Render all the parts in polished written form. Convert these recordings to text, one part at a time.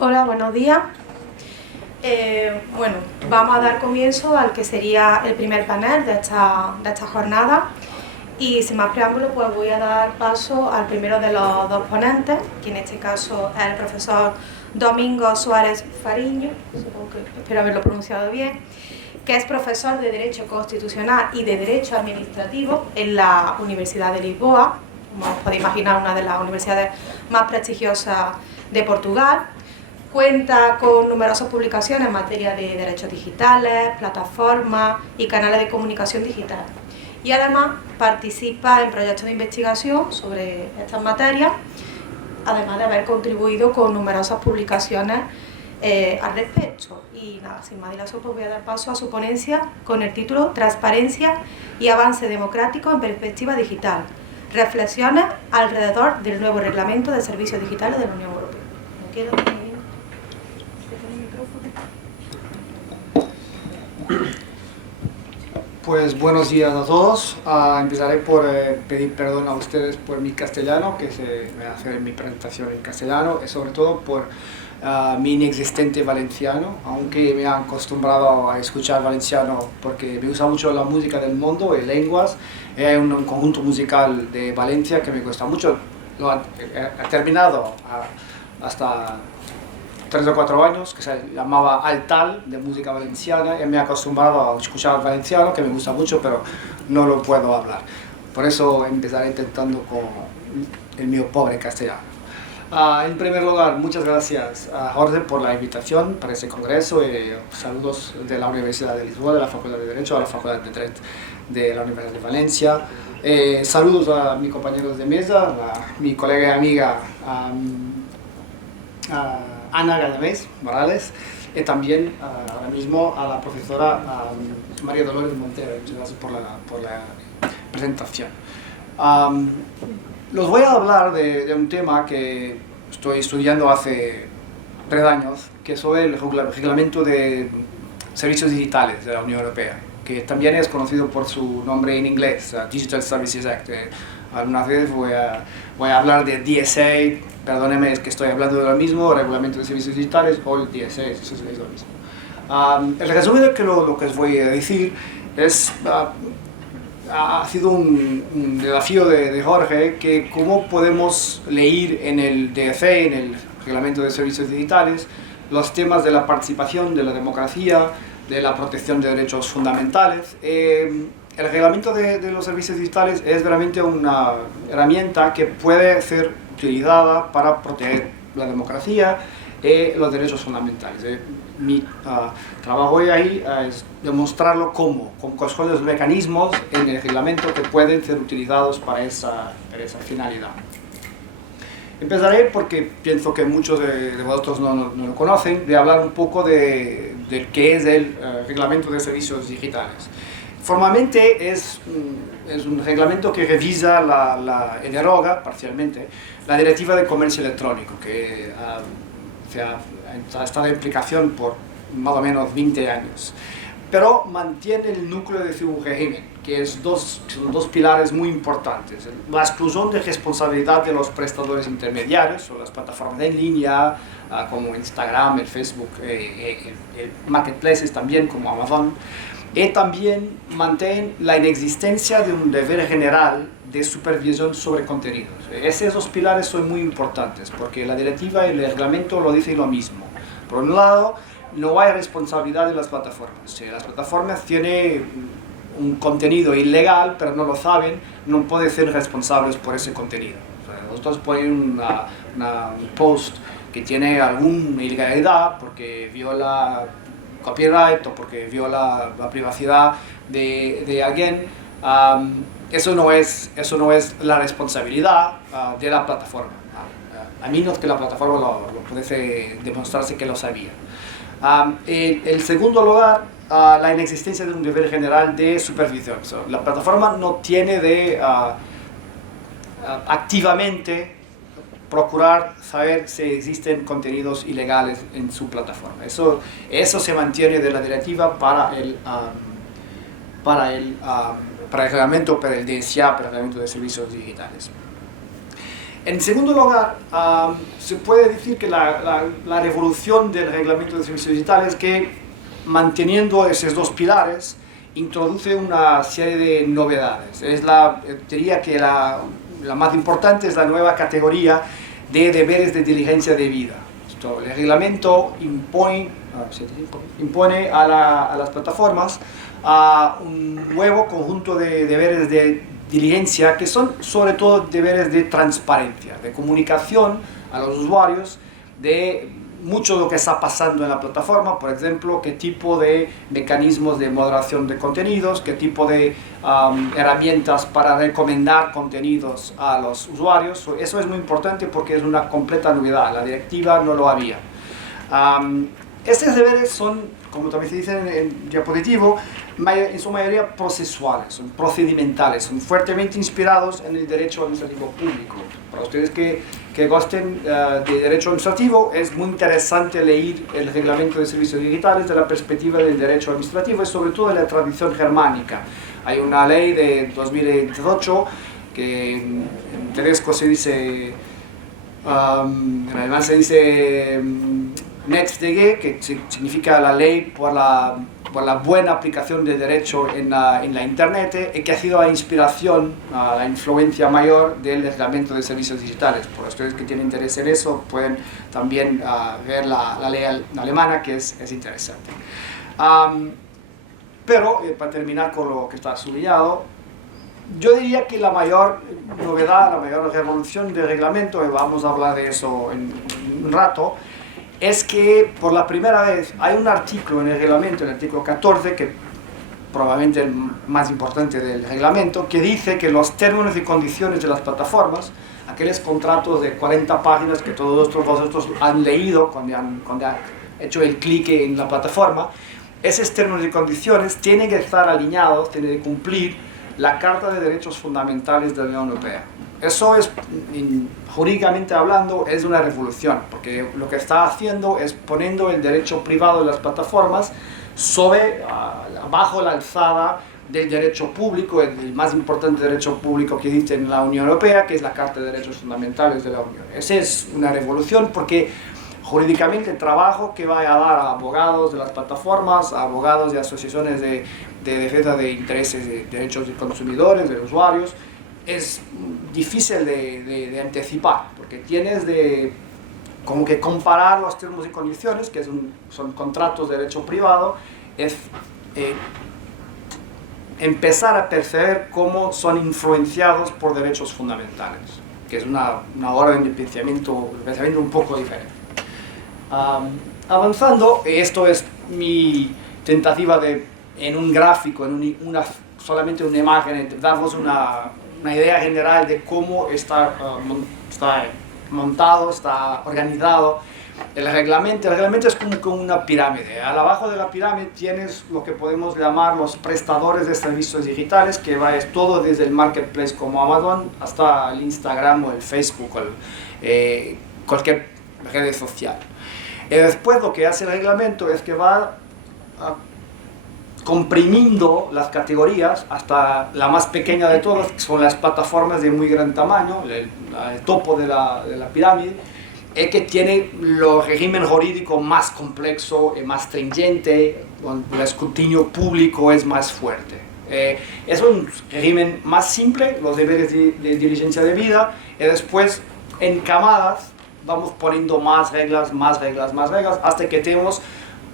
Hola, buenos días. Bueno, vamos a dar comienzo al que sería el primer panel de esta jornada y sin más preámbulo pues voy a dar paso al primero de los dos ponentes, que en este caso es el profesor Domingo Suárez Fariño, supongo que espero haberlo pronunciado bien, que es profesor de Derecho Constitucional y de Derecho Administrativo en la Universidad de Lisboa, como os podéis imaginar, una de las universidades más prestigiosas de Portugal. Cuenta con numerosas publicaciones en materia de derechos digitales, plataformas y canales de comunicación digital. Y además participa en proyectos de investigación sobre estas materias, además de haber contribuido con numerosas publicaciones al respecto. Y nada, sin más dilación, pues voy a dar paso a su ponencia con el título Transparencia y avance democrático en perspectiva digital. Reflexiones alrededor del nuevo reglamento de servicios digitales de la Unión Europea. ¿Me quedo? Pues buenos días a todos. Empezaré por pedir perdón a ustedes por mi castellano, que se me hace mi presentación en castellano, y sobre todo por mi inexistente valenciano, aunque me han acostumbrado a escuchar valenciano porque me gusta mucho la música del mundo y lenguas. Hay un conjunto musical de Valencia que me gusta mucho. Lo ha terminado hasta 3 o 4 años, que se llamaba Altal, de música valenciana, y me he acostumbrado a escuchar valenciano, que me gusta mucho, pero no lo puedo hablar. Por eso empezaré intentando con el mío pobre castellano. En primer lugar, muchas gracias a Jorge por la invitación para este congreso y saludos de la Universidad de Lisboa, de la Facultad de Derecho, a la Facultad de Derecho de la Universidad de Valencia. Saludos a mis compañeros de mesa, a mi colega y amiga Ana Gallamés Morales, y también ahora mismo a la profesora María Dolores Montero. Muchas gracias por la presentación. Los voy a hablar de un tema que estoy estudiando hace 3 años, que es sobre el reglamento de servicios digitales de la Unión Europea, que también es conocido por su nombre en inglés, Digital Services Act. Algunas veces voy a hablar de DSA, perdónenme, es que estoy hablando de lo mismo, Reglamento de Servicios Digitales, o el DSA, eso es lo mismo. El resumen de lo que os voy a decir es, ha sido un desafío de Jorge, que cómo podemos leer en el DSA, en el Reglamento de Servicios Digitales, los temas de la participación, de la democracia, de la protección de derechos fundamentales. El reglamento de los servicios digitales es realmente una herramienta que puede ser utilizada para proteger la democracia y los derechos fundamentales. Mi trabajo hoy ahí es demostrarlo con cuáles son los mecanismos en el reglamento que pueden ser utilizados para esa finalidad. Empezaré, porque pienso que muchos de vosotros no lo conocen, de hablar un poco de qué es el reglamento de servicios digitales. Formalmente es un reglamento que revisa y deroga parcialmente la Directiva de Comercio Electrónico, que ha estado en aplicación por más o menos 20 años. Pero mantiene el núcleo de su régimen, que son dos pilares muy importantes. La exclusión de responsabilidad de los prestadores intermediarios, o las plataformas en línea, como Instagram, el Facebook, el marketplaces también, como Amazon. Y también mantiene la inexistencia de un deber general de supervisión sobre contenidos. Esos dos pilares son muy importantes, porque la directiva y el reglamento lo dicen lo mismo. Por un lado, no hay responsabilidad de las plataformas. Si las plataformas tienen un contenido ilegal, pero no lo saben, no pueden ser responsables por ese contenido. O sea, vosotros ponen un post que tiene alguna ilegalidad porque viola copyright o porque viola la privacidad de alguien, eso no es la responsabilidad de la plataforma, a menos que la plataforma lo pudiese demostrarse que lo sabía. El segundo lugar, la inexistencia de un deber general de supervisión. La plataforma no tiene de activamente procurar saber si existen contenidos ilegales en su plataforma. Eso se mantiene de la directiva para el reglamento, para el DSA, para el reglamento de servicios digitales. En segundo lugar, se puede decir que la revolución del reglamento de servicios digitales, que manteniendo esos dos pilares, introduce una serie de novedades. Diría que la más importante es la nueva categoría de deberes de diligencia debida. El reglamento impone a las plataformas un nuevo conjunto de deberes de diligencia, que son sobre todo deberes de transparencia, de comunicación a los usuarios de mucho de lo que está pasando en la plataforma, por ejemplo, qué tipo de mecanismos de moderación de contenidos, qué tipo de herramientas para recomendar contenidos a los usuarios. Eso es muy importante porque es una completa novedad, la directiva no lo había. Estos deberes son, como también se dice en el diapositivo, en su mayoría procesuales, son procedimentales, son fuertemente inspirados en el derecho administrativo público. Para ustedes que gusten de derecho administrativo, es muy interesante leer el reglamento de servicios digitales de la perspectiva del derecho administrativo y sobre todo de la tradición germánica. Hay una ley de 2018 que en tedesco se dice, en alemán se dice Netzdg, que significa la ley por la buena aplicación del derecho en la Internet, y que ha sido la inspiración, la influencia mayor del reglamento de servicios digitales. Por ustedes que tienen interés en eso, pueden también ver la ley alemana, que es interesante. Pero, para terminar con lo que está subrayado, yo diría que la mayor novedad, la mayor revolución del reglamento, y vamos a hablar de eso en un rato, es que por la primera vez hay un artículo en el reglamento, el artículo 14, que probablemente el más importante del reglamento, que dice que los términos y condiciones de las plataformas, aquellos contratos de 40 páginas que todos vosotros han leído cuando han hecho el clic en la plataforma, esos términos y condiciones tienen que estar alineados, tienen que cumplir la Carta de Derechos Fundamentales de la Unión Europea. Eso es, jurídicamente hablando, es una revolución, porque lo que está haciendo es poniendo el derecho privado de las plataformas bajo la alzada del derecho público, el más importante derecho público que existe en la Unión Europea, que es la Carta de Derechos Fundamentales de la Unión. Esa es una revolución porque jurídicamente el trabajo que va a dar a abogados de las plataformas, a abogados de asociaciones de defensa de intereses de derechos de consumidores, de usuarios, es difícil de anticipar, porque tienes como que comparar los términos y condiciones, que son contratos de derecho privado, es empezar a percibir cómo son influenciados por derechos fundamentales, que es una orden de pensamiento un poco diferente. Avanzando, esto es mi tentativa de, en un gráfico, solamente una imagen, darnos una idea general de cómo está montado, está organizado el reglamento. El reglamento es como una pirámide. Abajo de la pirámide tienes lo que podemos llamar los prestadores de servicios digitales, que va todo desde el marketplace como Amazon hasta el Instagram o el Facebook o cualquier red social. Y después lo que hace el reglamento es que va comprimiendo las categorías hasta la más pequeña de todas, que son las plataformas de muy gran tamaño, el topo de la pirámide, es que tiene el régimen jurídico más complejo y más stringente, donde el escrutinio público es más fuerte. Es un régimen más simple, los deberes de diligencia debida, y después en camadas vamos poniendo más reglas, hasta que tenemos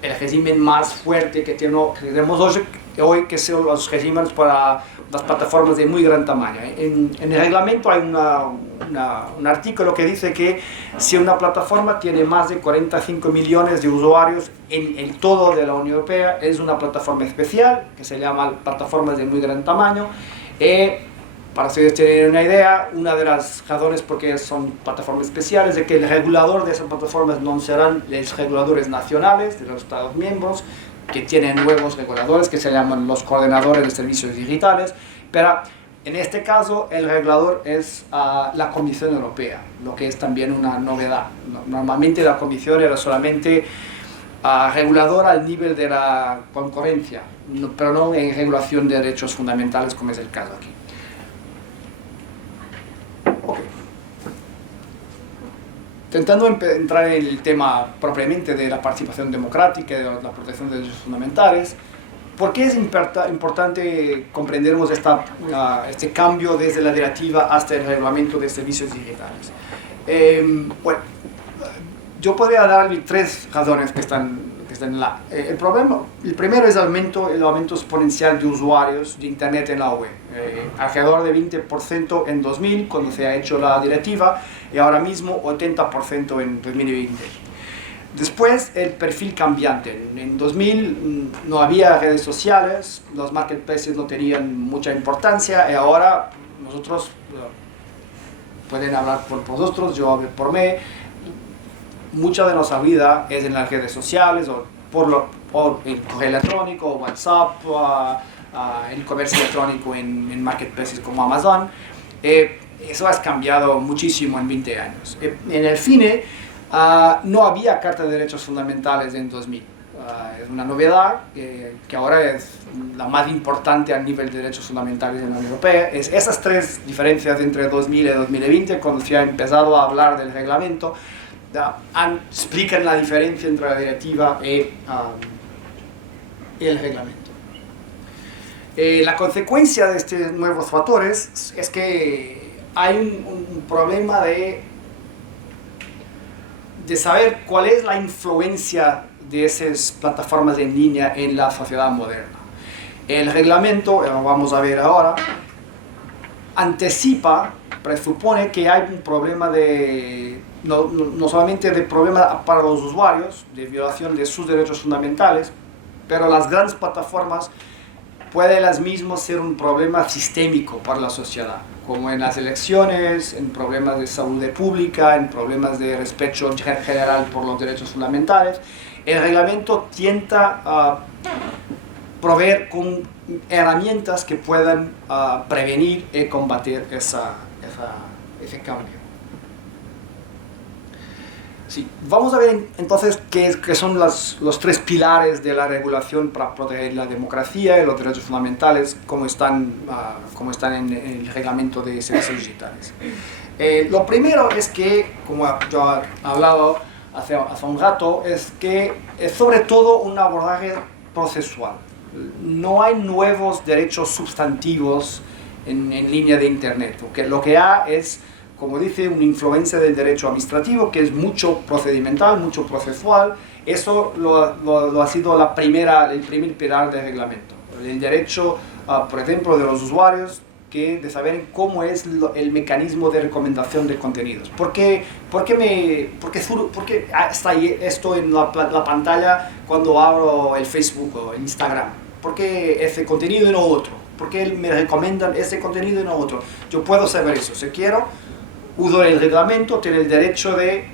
el régimen más fuerte que tenemos hoy, que son los regímenes para las plataformas de muy gran tamaño. En el reglamento hay un artículo que dice que si una plataforma tiene más de 45 millones de usuarios en el todo de la Unión Europea, es una plataforma especial, que se llama plataformas de muy gran tamaño. Para ustedes tener una idea, una de las razones por qué son plataformas especiales es que el regulador de esas plataformas no serán los reguladores nacionales de los Estados miembros, que tienen nuevos reguladores que se llaman los coordinadores de servicios digitales, pero en este caso el regulador es la Comisión Europea, lo que es también una novedad. Normalmente la Comisión era solamente reguladora al nivel de la concurrencia, pero no en regulación de derechos fundamentales como es el caso aquí. intentando entrar en el tema propiamente de la participación democrática y de la protección de derechos fundamentales, ¿por qué es importante comprendernos este cambio desde la directiva hasta el reglamento de servicios digitales? Bueno, yo podría darle tres razones que están el primero es el aumento exponencial de usuarios de Internet en la web, alrededor de 20% en 2000 cuando se ha hecho la directiva y ahora mismo 80% en 2020. Después el perfil cambiante. En 2000 no había redes sociales, los marketplaces no tenían mucha importancia y ahora nosotros, pueden hablar por vosotros, yo hablo por mí, mucha de nuestra vida es en las redes sociales o el correo electrónico, WhatsApp, el comercio electrónico en marketplaces como Amazon. Eso ha cambiado muchísimo en 20 años. En el cine no había Carta de Derechos Fundamentales en 2000. Es una novedad que ahora es la más importante a nivel de derechos fundamentales en la Unión Europea. Es esas tres diferencias entre 2000 y 2020, cuando se ha empezado a hablar del reglamento, explican la diferencia entre la directiva y el reglamento. La consecuencia de estos nuevos factores es que hay un problema de saber cuál es la influencia de esas plataformas en línea en la sociedad moderna. El reglamento, lo vamos a ver ahora, presupone que hay un problema no solamente de problema para los usuarios, de violación de sus derechos fundamentales, pero las grandes plataformas pueden las mismas ser un problema sistémico para la sociedad, como en las elecciones, en problemas de salud pública, en problemas de respeto general por los derechos fundamentales. El reglamento intenta proveer con herramientas que puedan prevenir y combatir ese cambio. Sí, vamos a ver entonces qué son los tres pilares de la regulación para proteger la democracia y los derechos fundamentales, como están en el reglamento de servicios digitales. Lo primero es que, como yo he hablado hace un rato, es que es sobre todo un abordaje procesual. No hay nuevos derechos sustantivos en línea de Internet. Lo que hay es, como dice, una influencia del derecho administrativo que es mucho procedimental, mucho procesual. Eso lo ha sido el primer pilar del reglamento. El derecho, por ejemplo, de los usuarios de saber cómo es el mecanismo de recomendación de contenidos. ¿Por qué está ahí esto en la pantalla cuando abro el Facebook o el Instagram? ¿Por qué ese contenido y no otro? ¿Por qué me recomiendan ese contenido y no otro? Yo puedo saber eso. Si quiero, uso el reglamento, tengo el derecho de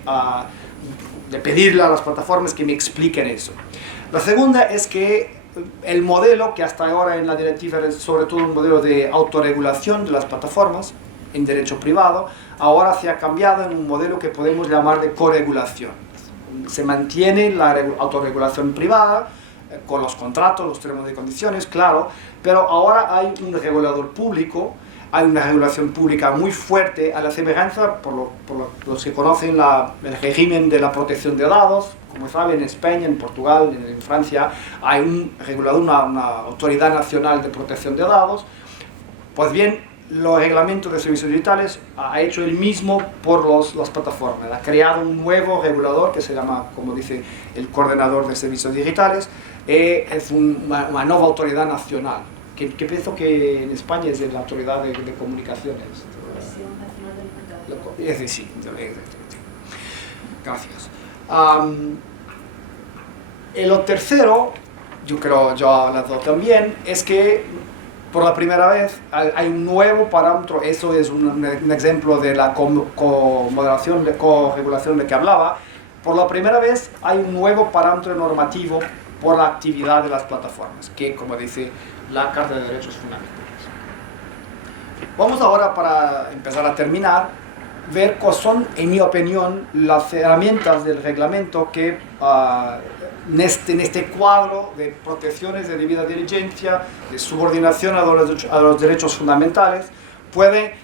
pedirle a las plataformas que me expliquen eso. La segunda es que el modelo que hasta ahora en la directiva es sobre todo un modelo de autorregulación de las plataformas en derecho privado, ahora se ha cambiado en un modelo que podemos llamar de corregulación. Se mantiene la autorregulación privada con los contratos, los términos y condiciones, claro, pero ahora hay un regulador público, hay una regulación pública muy fuerte a la semejanza, por los que conocen el régimen de la protección de datos. Como saben, en España, en Portugal, en Francia, hay un regulador, una autoridad nacional de protección de datos. Pues bien, los reglamentos de servicios digitales ha hecho el mismo por las plataformas. Ha creado un nuevo regulador que se llama, como dice, el coordinador de servicios digitales. Es una nueva autoridad nacional, que pienso que en España es la autoridad de comunicaciones. Es decir, gracias. Lo tercero, yo creo, yo he hablado también, es que por la primera vez hay un nuevo parámetro. Eso es un ejemplo de la comoderación, de corregulación de que hablaba. Por la primera vez hay un nuevo parámetro normativo por la actividad de las plataformas, que, como dice la Carta de Derechos Fundamentales. Vamos ahora, para empezar a terminar, ver cuáles son, en mi opinión, las herramientas del reglamento que en este cuadro de protecciones de debida diligencia, de subordinación a los derechos fundamentales, puede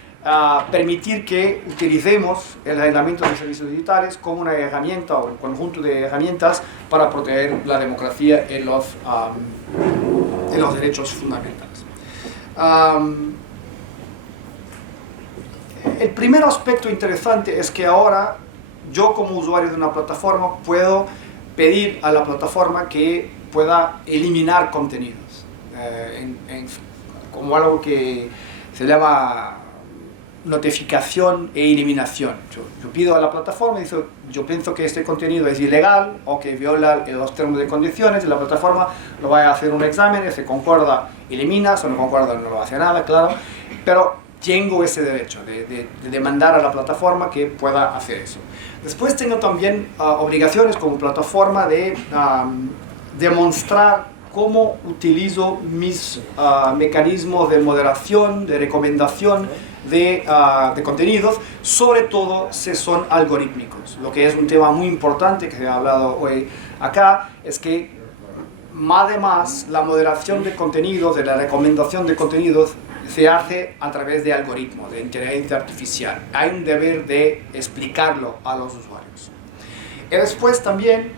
permitir que utilicemos el reglamento de servicios digitales como una herramienta o un conjunto de herramientas para proteger la democracia en los derechos fundamentales. El primer aspecto interesante es que ahora yo como usuario de una plataforma puedo pedir a la plataforma que pueda eliminar contenidos como algo que se llama notificación e eliminación. Yo pido a la plataforma y digo, yo pienso que este contenido es ilegal o que viola los términos y condiciones, y la plataforma lo va a hacer un examen, si concuerda, elimina, si no concuerda, no lo hace nada, claro, pero tengo ese derecho de demandar a la plataforma que pueda hacer eso. Después tengo también obligaciones como plataforma de demostrar cómo utilizo mis mecanismos de moderación, de recomendación de contenidos, sobre todo si son algorítmicos. Lo que es un tema muy importante que se ha hablado hoy acá es que además la moderación de contenidos, de la recomendación de contenidos, se hace a través de algoritmos, de inteligencia artificial. Hay un deber de explicarlo a los usuarios. Y después también,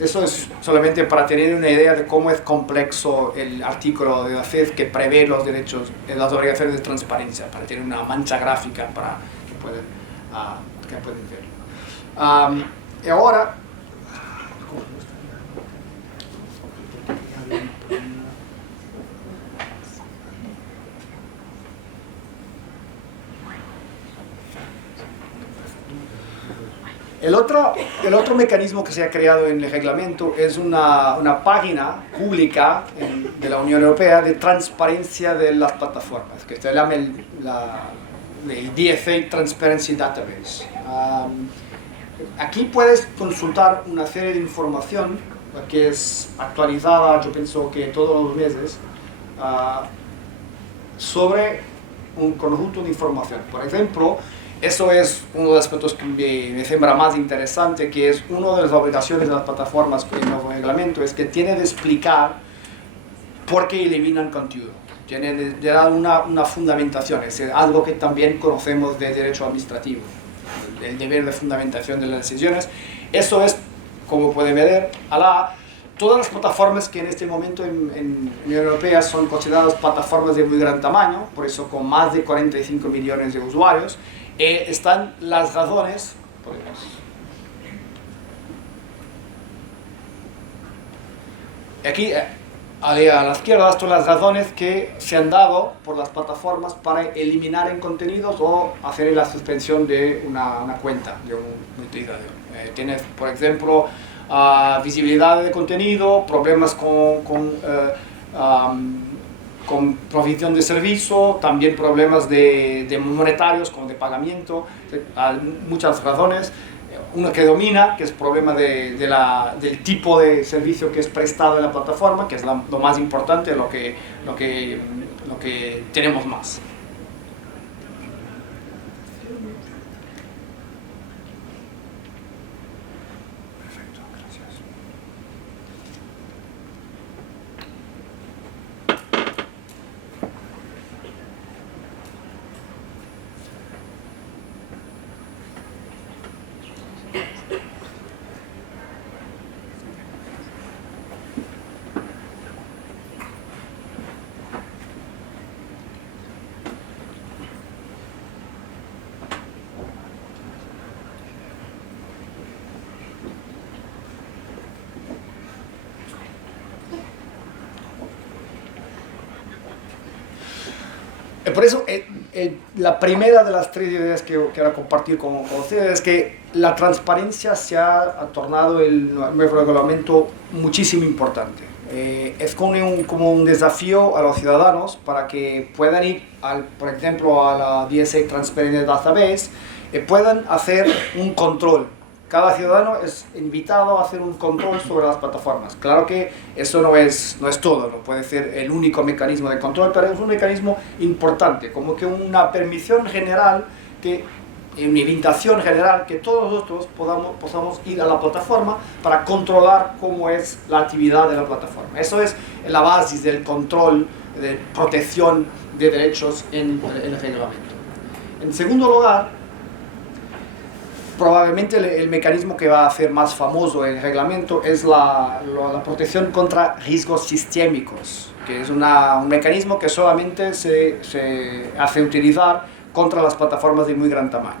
eso es solamente para tener una idea de cómo es complejo el artículo de la FED que prevé los derechos, las obligaciones de transparencia, para tener una mancha gráfica para que pueden ver. Y ahora, el otro mecanismo que se ha creado en el reglamento es una página pública de la Unión Europea de transparencia de las plataformas, que se llama el DFA Transparency Database. Aquí puedes consultar una serie de información que es actualizada, yo pienso que todos los meses, sobre un conjunto de información. Por ejemplo, eso es uno de los aspectos que me sembra más interesante, que es una de las obligaciones de las plataformas en el nuevo reglamento, es que tiene de explicar por qué eliminan contenido. Tiene de dar una fundamentación, es algo que también conocemos de derecho administrativo, el deber de fundamentación de las decisiones. Eso es, como pueden ver, todas las plataformas que en este momento en Unión Europea son consideradas plataformas de muy gran tamaño, por eso con más de 45 millones de usuarios, están las razones, aquí a la izquierda están las razones que se han dado por las plataformas para eliminar en contenidos o hacer la suspensión de una cuenta de un utilizador. Tienes, por ejemplo, visibilidad de contenido, problemas con provisión de servicio, también problemas de monetarios, como de pagamiento. Hay muchas razones. Una que domina, que es el problema del tipo de servicio que es prestado en la plataforma, que es lo más importante, lo que tenemos más. Por eso, la primera de las tres ideas que quiero compartir con ustedes es que la transparencia se ha tornado el nuevo reglamento muchísimo importante. Es como un desafío a los ciudadanos para que puedan ir, por ejemplo, a la DSA Transparency Database y puedan hacer un control. Cada ciudadano es invitado a hacer un control sobre las plataformas. Claro que eso no es todo, no puede ser el único mecanismo de control, pero es un mecanismo importante, como que una permisión general, una invitación general que todos nosotros podamos ir a la plataforma para controlar cómo es la actividad de la plataforma. Eso es la base del control, de protección de derechos en el reglamento. En segundo lugar, probablemente el mecanismo que va a hacer más famoso el reglamento es la protección contra riesgos sistémicos, que es un mecanismo que solamente se hace utilizar contra las plataformas de muy gran tamaño.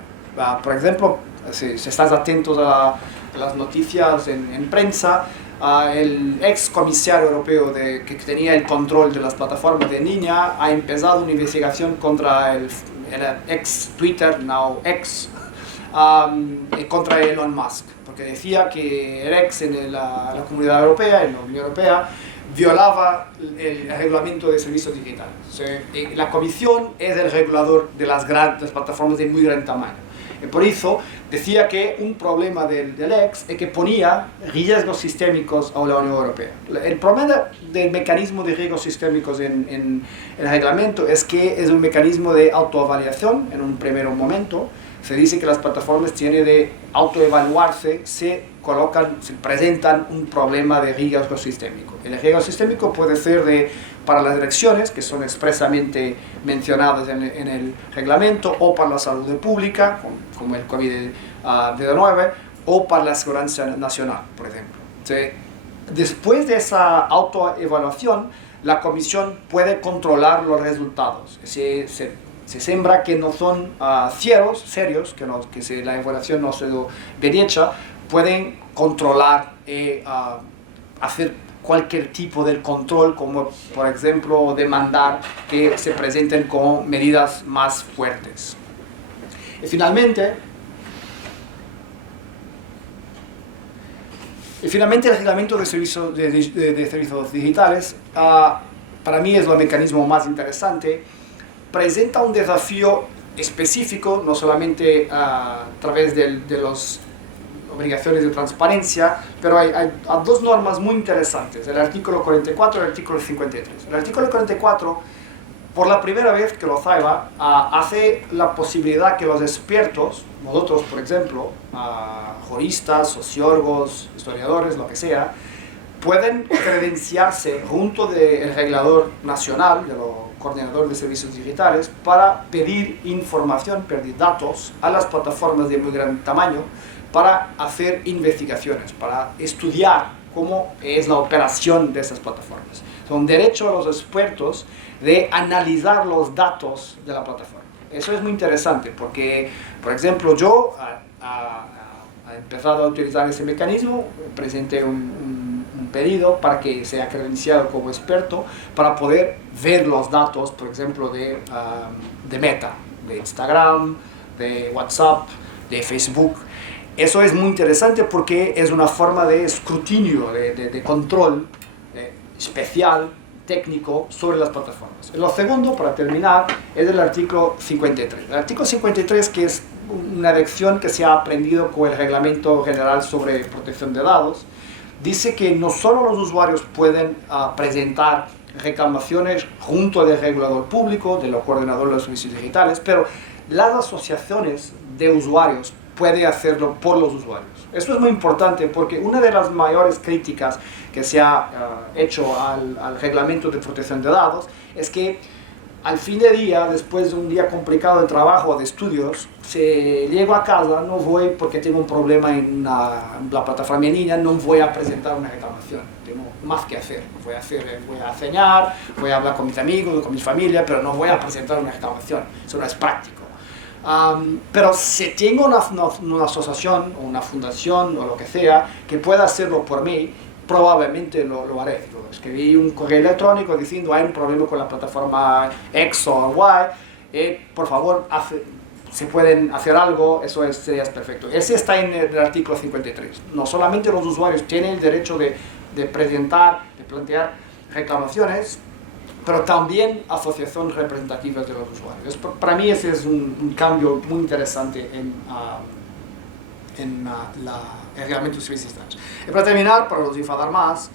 Por ejemplo, si estás atentos a las noticias en prensa, el ex comisario europeo que tenía el control de las plataformas de línea ha empezado una investigación contra el ex Twitter, now X, contra Elon Musk, porque decía que el ex en la Comunidad Europea, en la Unión Europea, violaba el reglamento de servicios digitales. O sea, la Comisión es el regulador de las plataformas de muy gran tamaño. Y por eso decía que un problema del ex es que ponía riesgos sistémicos a la Unión Europea. El problema del mecanismo de riesgos sistémicos en el reglamento es que es un mecanismo de autoavaliación en un primer momento. Se dice que las plataformas tienen de autoevaluarse si presentan un problema de riesgo sistémico. El riesgo sistémico puede ser para las elecciones, que son expresamente mencionadas en el reglamento, o para la salud pública, como el COVID-19, o para la seguridad nacional, por ejemplo. Después de esa autoevaluación, la Comisión puede controlar los resultados. Se sembra que no son serios, que la evaluación no ha sido bien hecha, pueden controlar y hacer cualquier tipo de control, como por ejemplo demandar que se presenten con medidas más fuertes. Y finalmente el reglamento de servicios digitales, para mí es el mecanismo más interesante. Presenta un desafío específico, no solamente a través de las obligaciones de transparencia, pero hay dos normas muy interesantes, el artículo 44 y el artículo 53. El artículo 44, por la primera vez que lo saiba, hace la posibilidad que los expertos, nosotros por ejemplo, juristas, sociólogos, historiadores, lo que sea, pueden credenciarse junto del regulador nacional, del coordinador de servicios digitales, para pedir información, pedir datos a las plataformas de muy gran tamaño, para hacer investigaciones, para estudiar cómo es la operación de esas plataformas. Es un derecho a los expertos de analizar los datos de la plataforma. Eso es muy interesante porque, por ejemplo, yo he empezado a utilizar ese mecanismo, presenté un pedido para que sea credenciado como experto para poder ver los datos, por ejemplo, de Meta, de Instagram, de WhatsApp, de Facebook. Eso es muy interesante porque es una forma de escrutinio, de control especial, técnico, sobre las plataformas. Lo segundo, para terminar, es el artículo 53. El artículo 53, que es una lección que se ha aprendido con el Reglamento General sobre Protección de Datos, dice que no solo los usuarios pueden presentar reclamaciones junto al regulador público, del coordinador de los servicios digitales, pero las asociaciones de usuarios pueden hacerlo por los usuarios. Esto es muy importante porque una de las mayores críticas que se ha hecho al reglamento de protección de datos es que al fin de día, después de un día complicado de trabajo o de estudios, si llego a casa, no voy porque tengo un problema en la plataforma en línea, no voy a presentar una reclamación. Tengo más que hacer. Voy a cenar, voy a hablar con mis amigos, con mi familia, pero no voy a presentar una reclamación. Eso no es práctico. Pero si tengo una asociación o una fundación o lo que sea que pueda hacerlo por mí, probablemente lo haré. Escribí un correo electrónico diciendo hay un problema con la plataforma X o Y, por favor, si pueden hacer algo, eso sería perfecto. Ese está en el artículo 53. No solamente los usuarios tienen el derecho de presentar, de plantear reclamaciones, pero también asociaciones representativas de los usuarios. Para mí ese es un cambio muy interesante en el reglamento de servicios digitales. Y para terminar, para no enfadar más,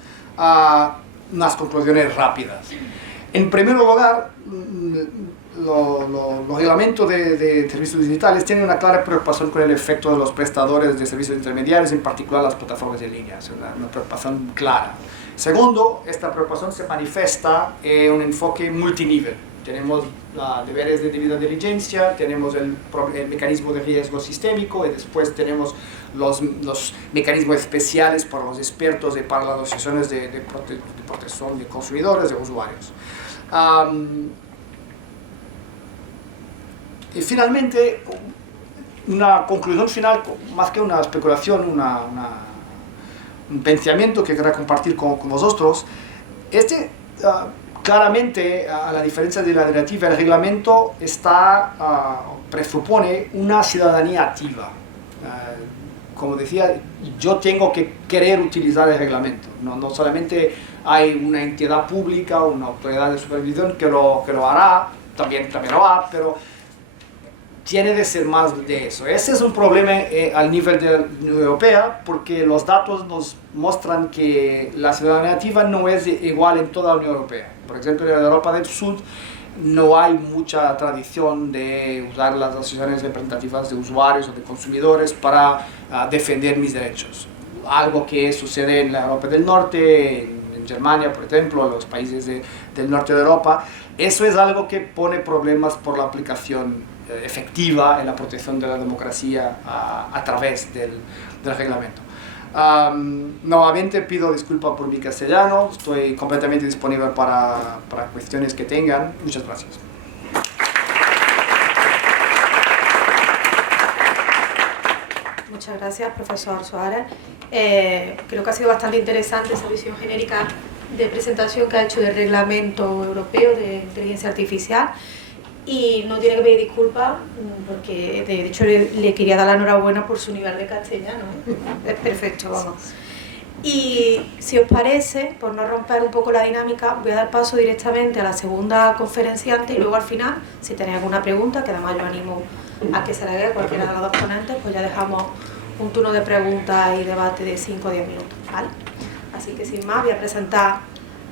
unas conclusiones rápidas. En primer lugar, los reglamentos de servicios digitales tienen una clara preocupación con el efecto de los prestadores de servicios intermediarios, en particular las plataformas en línea. Es una preocupación clara. Segundo, esta preocupación se manifiesta en un enfoque multinivel. Tenemos deberes de debida diligencia, tenemos el mecanismo de riesgo sistémico y después tenemos los mecanismos especiales para los expertos y para las asociaciones de protección de consumidores, de usuarios. Y finalmente, una conclusión final, más que una especulación, un pensamiento que quería compartir con vosotros. Claramente, a la diferencia de la directiva, el reglamento presupone una ciudadanía activa. Como decía, yo tengo que querer utilizar el reglamento. No solamente hay una entidad pública, una autoridad de supervisión que lo hará, también lo hará, pero tiene de ser más de eso. Ese es un problema al nivel de la Unión Europea, porque los datos nos muestran que la ciudadanía activa no es igual en toda la Unión Europea. Por ejemplo, en Europa del Sur no hay mucha tradición de usar las asociaciones representativas de usuarios o de consumidores para defender mis derechos. Algo que sucede en la Europa del Norte, en Germania, por ejemplo, en los países del norte de Europa. Eso es algo que pone problemas por la aplicación efectiva en la protección de la democracia a través del reglamento. Nuevamente pido disculpas por mi castellano, estoy completamente disponible para cuestiones que tengan. Muchas gracias. Muchas gracias, profesor Suárez. Creo que ha sido bastante interesante esa visión genérica de presentación que ha hecho del Reglamento Europeo de Inteligencia Artificial. Y no tiene que pedir disculpas porque de hecho le quería dar la enhorabuena por su nivel de castellano. Es perfecto, vamos. Y si os parece, por no romper un poco la dinámica, voy a dar paso directamente a la segunda conferenciante y luego al final, si tenéis alguna pregunta, que además yo animo a que se la haga a cualquiera de los dos ponentes, pues ya dejamos un turno de preguntas y debate de 5 o 10 minutos, ¿vale? Así que sin más voy a presentar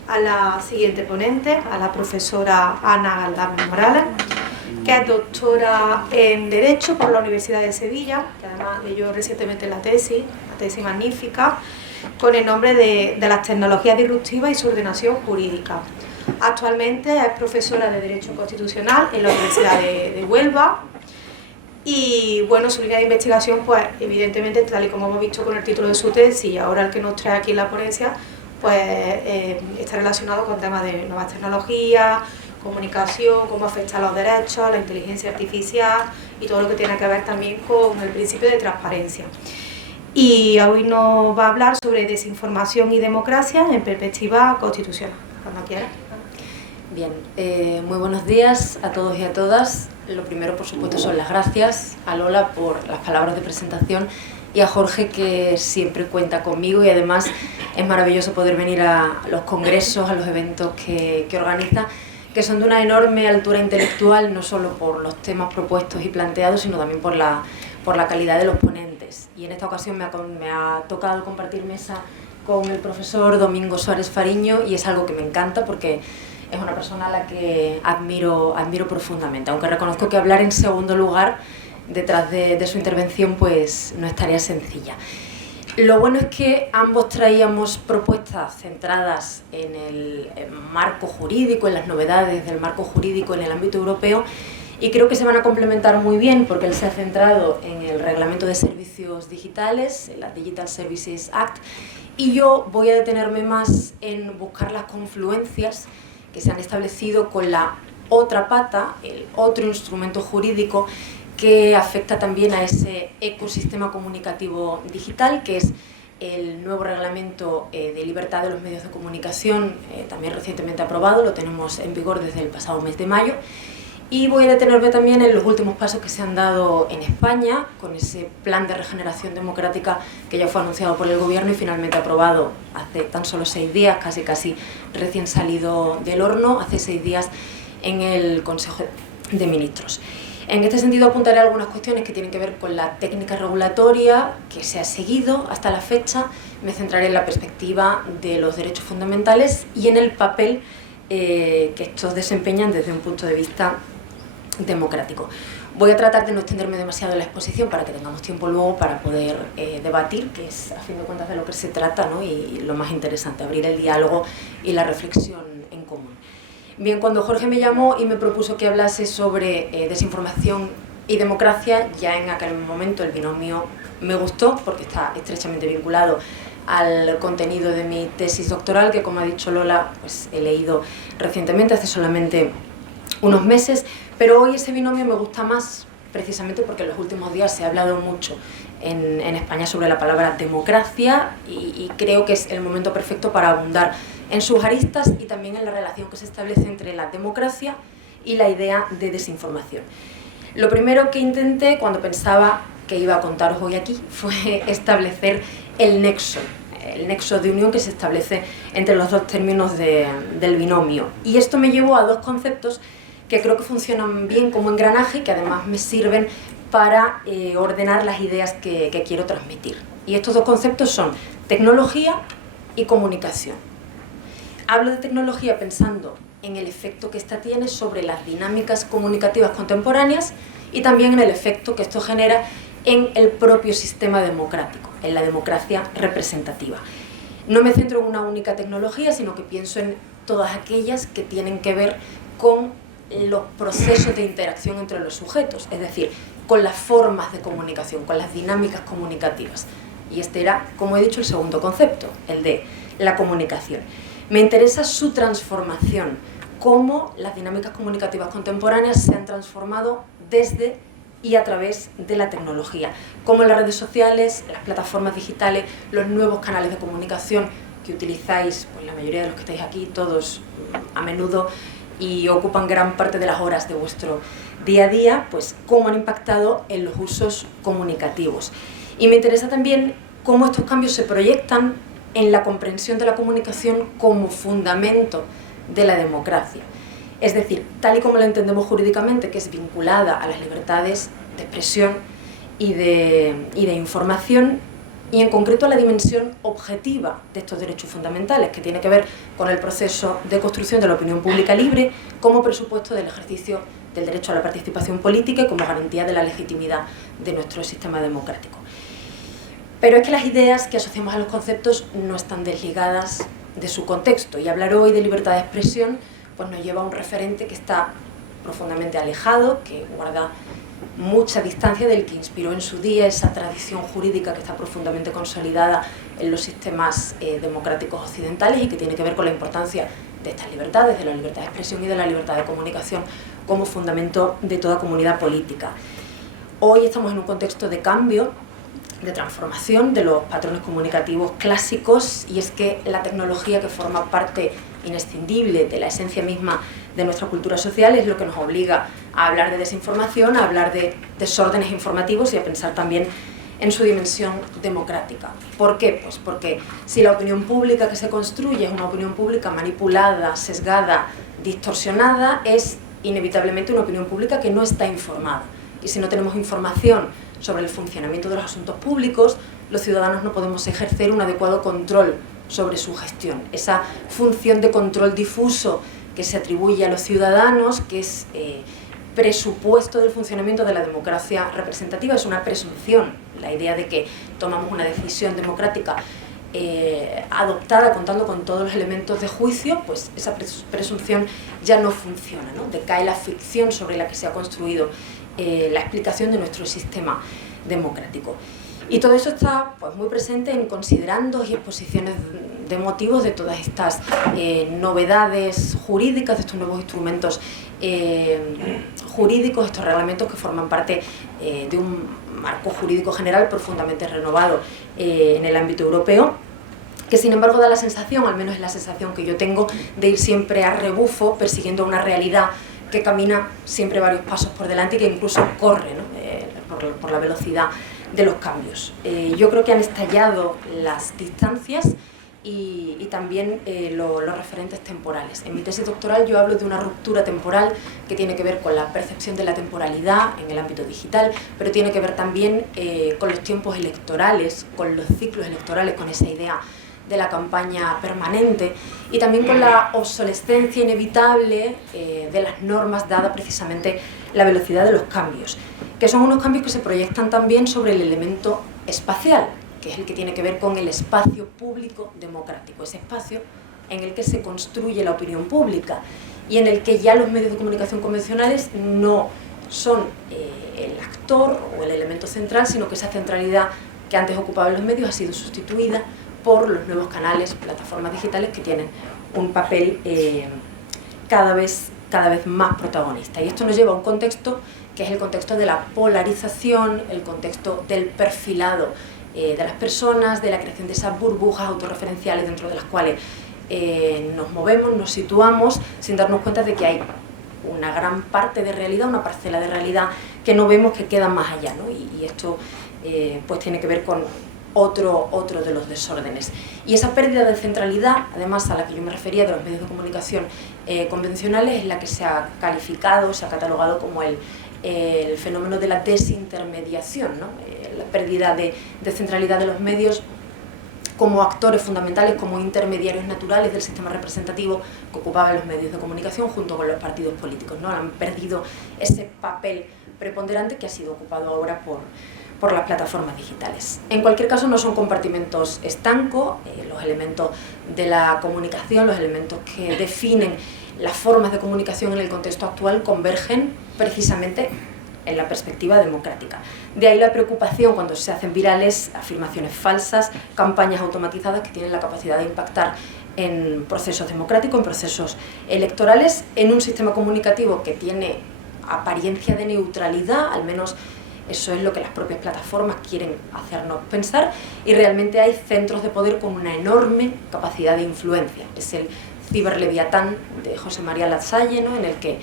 a la siguiente ponente, a la profesora Ana Galdames Morales, que es doctora en Derecho por la Universidad de Sevilla, que además leyó recientemente la tesis magnífica, con el nombre de las tecnologías disruptivas y su ordenación jurídica. Actualmente es profesora de Derecho Constitucional en la Universidad de Huelva y bueno, su línea de investigación, pues evidentemente, tal y como hemos visto con el título de su tesis y ahora el que nos trae aquí en la ponencia, pues está relacionado con temas de nuevas tecnologías, comunicación, cómo afecta a los derechos, la inteligencia artificial y todo lo que tiene que ver también con el principio de transparencia. Y hoy nos va a hablar sobre desinformación y democracia en perspectiva constitucional. Cuando quiera. Bien, muy buenos días a todos y a todas. Lo primero, por supuesto, son las gracias a Lola por las palabras de presentación y a Jorge, que siempre cuenta conmigo, y además es maravilloso poder venir a los congresos, a los eventos que organiza, que son de una enorme altura intelectual, no solo por los temas propuestos y planteados, sino también por la calidad de los ponentes. Y en esta ocasión me ha tocado compartir mesa con el profesor Domingo Suárez Fariño, y es algo que me encanta porque es una persona a la que admiro profundamente, aunque reconozco que hablar en segundo lugar detrás de su intervención pues no es tarea sencilla. Lo bueno es que ambos traíamos propuestas centradas en el marco jurídico, en las novedades del marco jurídico en el ámbito europeo, y creo que se van a complementar muy bien porque él se ha centrado en el Reglamento de Servicios Digitales, en la Digital Services Act, y yo voy a detenerme más en buscar las confluencias que se han establecido con la otra pata, el otro instrumento jurídico que afecta también a ese ecosistema comunicativo digital, que es el nuevo reglamento de libertad de los medios de comunicación, también recientemente aprobado, lo tenemos en vigor desde el pasado mes de mayo. Y voy a detenerme también en los últimos pasos que se han dado en España, con ese plan de regeneración democrática que ya fue anunciado por el Gobierno y finalmente aprobado hace tan solo 6 días, casi recién salido del horno, hace 6 días en el Consejo de Ministros. En este sentido apuntaré algunas cuestiones que tienen que ver con la técnica regulatoria que se ha seguido hasta la fecha. Me centraré en la perspectiva de los derechos fundamentales y en el papel que estos desempeñan desde un punto de vista democrático. Voy a tratar de no extenderme demasiado en la exposición para que tengamos tiempo luego para poder debatir, que es a fin de cuentas de lo que se trata, ¿no? Y lo más interesante, abrir el diálogo y la reflexión en común. Bien, cuando Jorge me llamó y me propuso que hablase sobre desinformación y democracia, ya en aquel momento el binomio me gustó porque está estrechamente vinculado al contenido de mi tesis doctoral, que como ha dicho Lola, pues he leído recientemente, hace solamente unos meses, pero hoy ese binomio me gusta más precisamente porque en los últimos días se ha hablado mucho en España sobre la palabra democracia y creo que es el momento perfecto para abundar en sus aristas y también en la relación que se establece entre la democracia y la idea de desinformación. Lo primero que intenté cuando pensaba que iba a contaros hoy aquí fue establecer el nexo de unión que se establece entre los dos términos del binomio. Y esto me llevó a dos conceptos que creo que funcionan bien como engranaje y que además me sirven para ordenar las ideas que quiero transmitir. Y estos dos conceptos son tecnología y comunicación. Hablo de tecnología pensando en el efecto que ésta tiene sobre las dinámicas comunicativas contemporáneas y también en el efecto que esto genera en el propio sistema democrático, en la democracia representativa. No me centro en una única tecnología, sino que pienso en todas aquellas que tienen que ver con los procesos de interacción entre los sujetos, es decir, con las formas de comunicación, con las dinámicas comunicativas. Y este era, como he dicho, el segundo concepto, el de la comunicación. Me interesa su transformación, cómo las dinámicas comunicativas contemporáneas se han transformado desde y a través de la tecnología, cómo las redes sociales, las plataformas digitales, los nuevos canales de comunicación que utilizáis, pues la mayoría de los que estáis aquí, todos a menudo, y ocupan gran parte de las horas de vuestro día a día, pues cómo han impactado en los usos comunicativos. Y me interesa también cómo estos cambios se proyectan en la comprensión de la comunicación como fundamento de la democracia. Es decir, tal y como la entendemos jurídicamente, que es vinculada a las libertades de expresión y de información, y en concreto a la dimensión objetiva de estos derechos fundamentales, que tiene que ver con el proceso de construcción de la opinión pública libre como presupuesto del ejercicio del derecho a la participación política y como garantía de la legitimidad de nuestro sistema democrático. Pero es que las ideas que asociamos a los conceptos no están desligadas de su contexto, y hablar hoy de libertad de expresión pues nos lleva a un referente que está profundamente alejado, que guarda mucha distancia del que inspiró en su día esa tradición jurídica que está profundamente consolidada en los sistemas democráticos occidentales y que tiene que ver con la importancia de estas libertades, de la libertad de expresión y de la libertad de comunicación como fundamento de toda comunidad política. Hoy estamos en un contexto de cambio, de transformación de los patrones comunicativos clásicos, y es que la tecnología, que forma parte inescindible de la esencia misma de nuestra cultura social, es lo que nos obliga a hablar de desinformación, a hablar de desórdenes informativos y a pensar también en su dimensión democrática. ¿Por qué? Pues porque si la opinión pública que se construye es una opinión pública manipulada, sesgada, distorsionada, es inevitablemente una opinión pública que no está informada. Y si no tenemos información sobre el funcionamiento de los asuntos públicos, los ciudadanos no podemos ejercer un adecuado control sobre su gestión. Esa función de control difuso que se atribuye a los ciudadanos, que es presupuesto del funcionamiento de la democracia representativa, es una presunción. La idea de que tomamos una decisión democrática adoptada contando con todos los elementos de juicio, pues esa presunción ya no funciona, ¿no? Decae la ficción sobre la que se ha construido la explicación de nuestro sistema democrático. Y todo eso está pues muy presente en considerandos y exposiciones de motivos de todas estas novedades jurídicas, de estos nuevos instrumentos jurídicos, estos reglamentos que forman parte de un marco jurídico general profundamente renovado en el ámbito europeo, que sin embargo da la sensación, al menos es la sensación que yo tengo, de ir siempre a rebufo, persiguiendo una realidad que camina siempre varios pasos por delante y que incluso corre, ¿no? por la velocidad de los cambios. Yo creo que han estallado las distancias y también los referentes temporales. En mi tesis doctoral yo hablo de una ruptura temporal que tiene que ver con la percepción de la temporalidad en el ámbito digital, pero tiene que ver también con los tiempos electorales, con los ciclos electorales, con esa idea de la campaña permanente y también con la obsolescencia inevitable de las normas, dada precisamente la velocidad de los cambios, que son unos cambios que se proyectan también sobre el elemento espacial, que es el que tiene que ver con el espacio público democrático, ese espacio en el que se construye la opinión pública y en el que ya los medios de comunicación convencionales no son el actor o el elemento central, sino que esa centralidad que antes ocupaban los medios ha sido sustituida por los nuevos canales, plataformas digitales que tienen un papel cada vez más protagonista. Y esto nos lleva a un contexto que es el contexto de la polarización, el contexto del perfilado de las personas, de la creación de esas burbujas autorreferenciales dentro de las cuales nos movemos, nos situamos, sin darnos cuenta de que hay una gran parte de realidad, una parcela de realidad que no vemos, que queda más allá, ¿no? Y esto pues tiene que ver con otro de los desórdenes. Y esa pérdida de centralidad, además a la que yo me refería de los medios de comunicación convencionales, es la que se ha calificado, se ha catalogado como el fenómeno de la desintermediación, ¿no? La pérdida de centralidad de los medios como actores fundamentales, como intermediarios naturales del sistema representativo que ocupaban los medios de comunicación junto con los partidos políticos, ¿no? Han perdido ese papel preponderante que ha sido ocupado ahora por las plataformas digitales. En cualquier caso, no son compartimentos estancos, los elementos de la comunicación, los elementos que definen las formas de comunicación en el contexto actual convergen precisamente en la perspectiva democrática. De ahí la preocupación cuando se hacen virales afirmaciones falsas, campañas automatizadas que tienen la capacidad de impactar en procesos democráticos, en procesos electorales, en un sistema comunicativo que tiene apariencia de neutralidad, al menos eso es lo que las propias plataformas quieren hacernos pensar, y realmente hay centros de poder con una enorme capacidad de influencia. Es el ciberleviatán de José María Lasalle, ¿no? En el que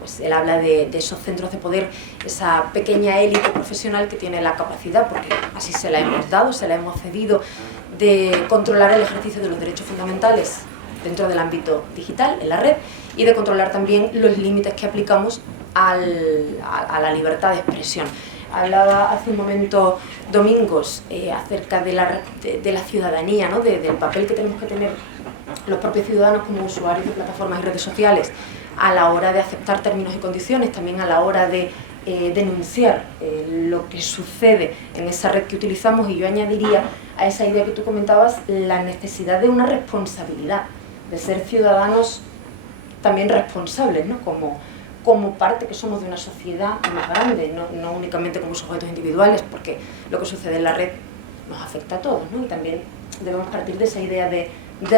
pues él habla de esos centros de poder, esa pequeña élite profesional que tiene la capacidad, porque así se la hemos dado, se la hemos cedido, de controlar el ejercicio de los derechos fundamentales dentro del ámbito digital, en la red, y de controlar también los límites que aplicamos a la libertad de expresión. Hablaba hace un momento Domingos acerca de la ciudadanía, ¿no? Del papel que tenemos que tener los propios ciudadanos como usuarios de plataformas y redes sociales a la hora de aceptar términos y condiciones, también a la hora de denunciar lo que sucede en esa red que utilizamos. Y yo añadiría a esa idea que tú comentabas la necesidad de una responsabilidad, de ser ciudadanos también responsables, ¿no? Como parte que somos de una sociedad más grande, no únicamente como sujetos individuales, porque lo que sucede en la red nos afecta a todos, ¿no? Y también debemos partir de esa idea de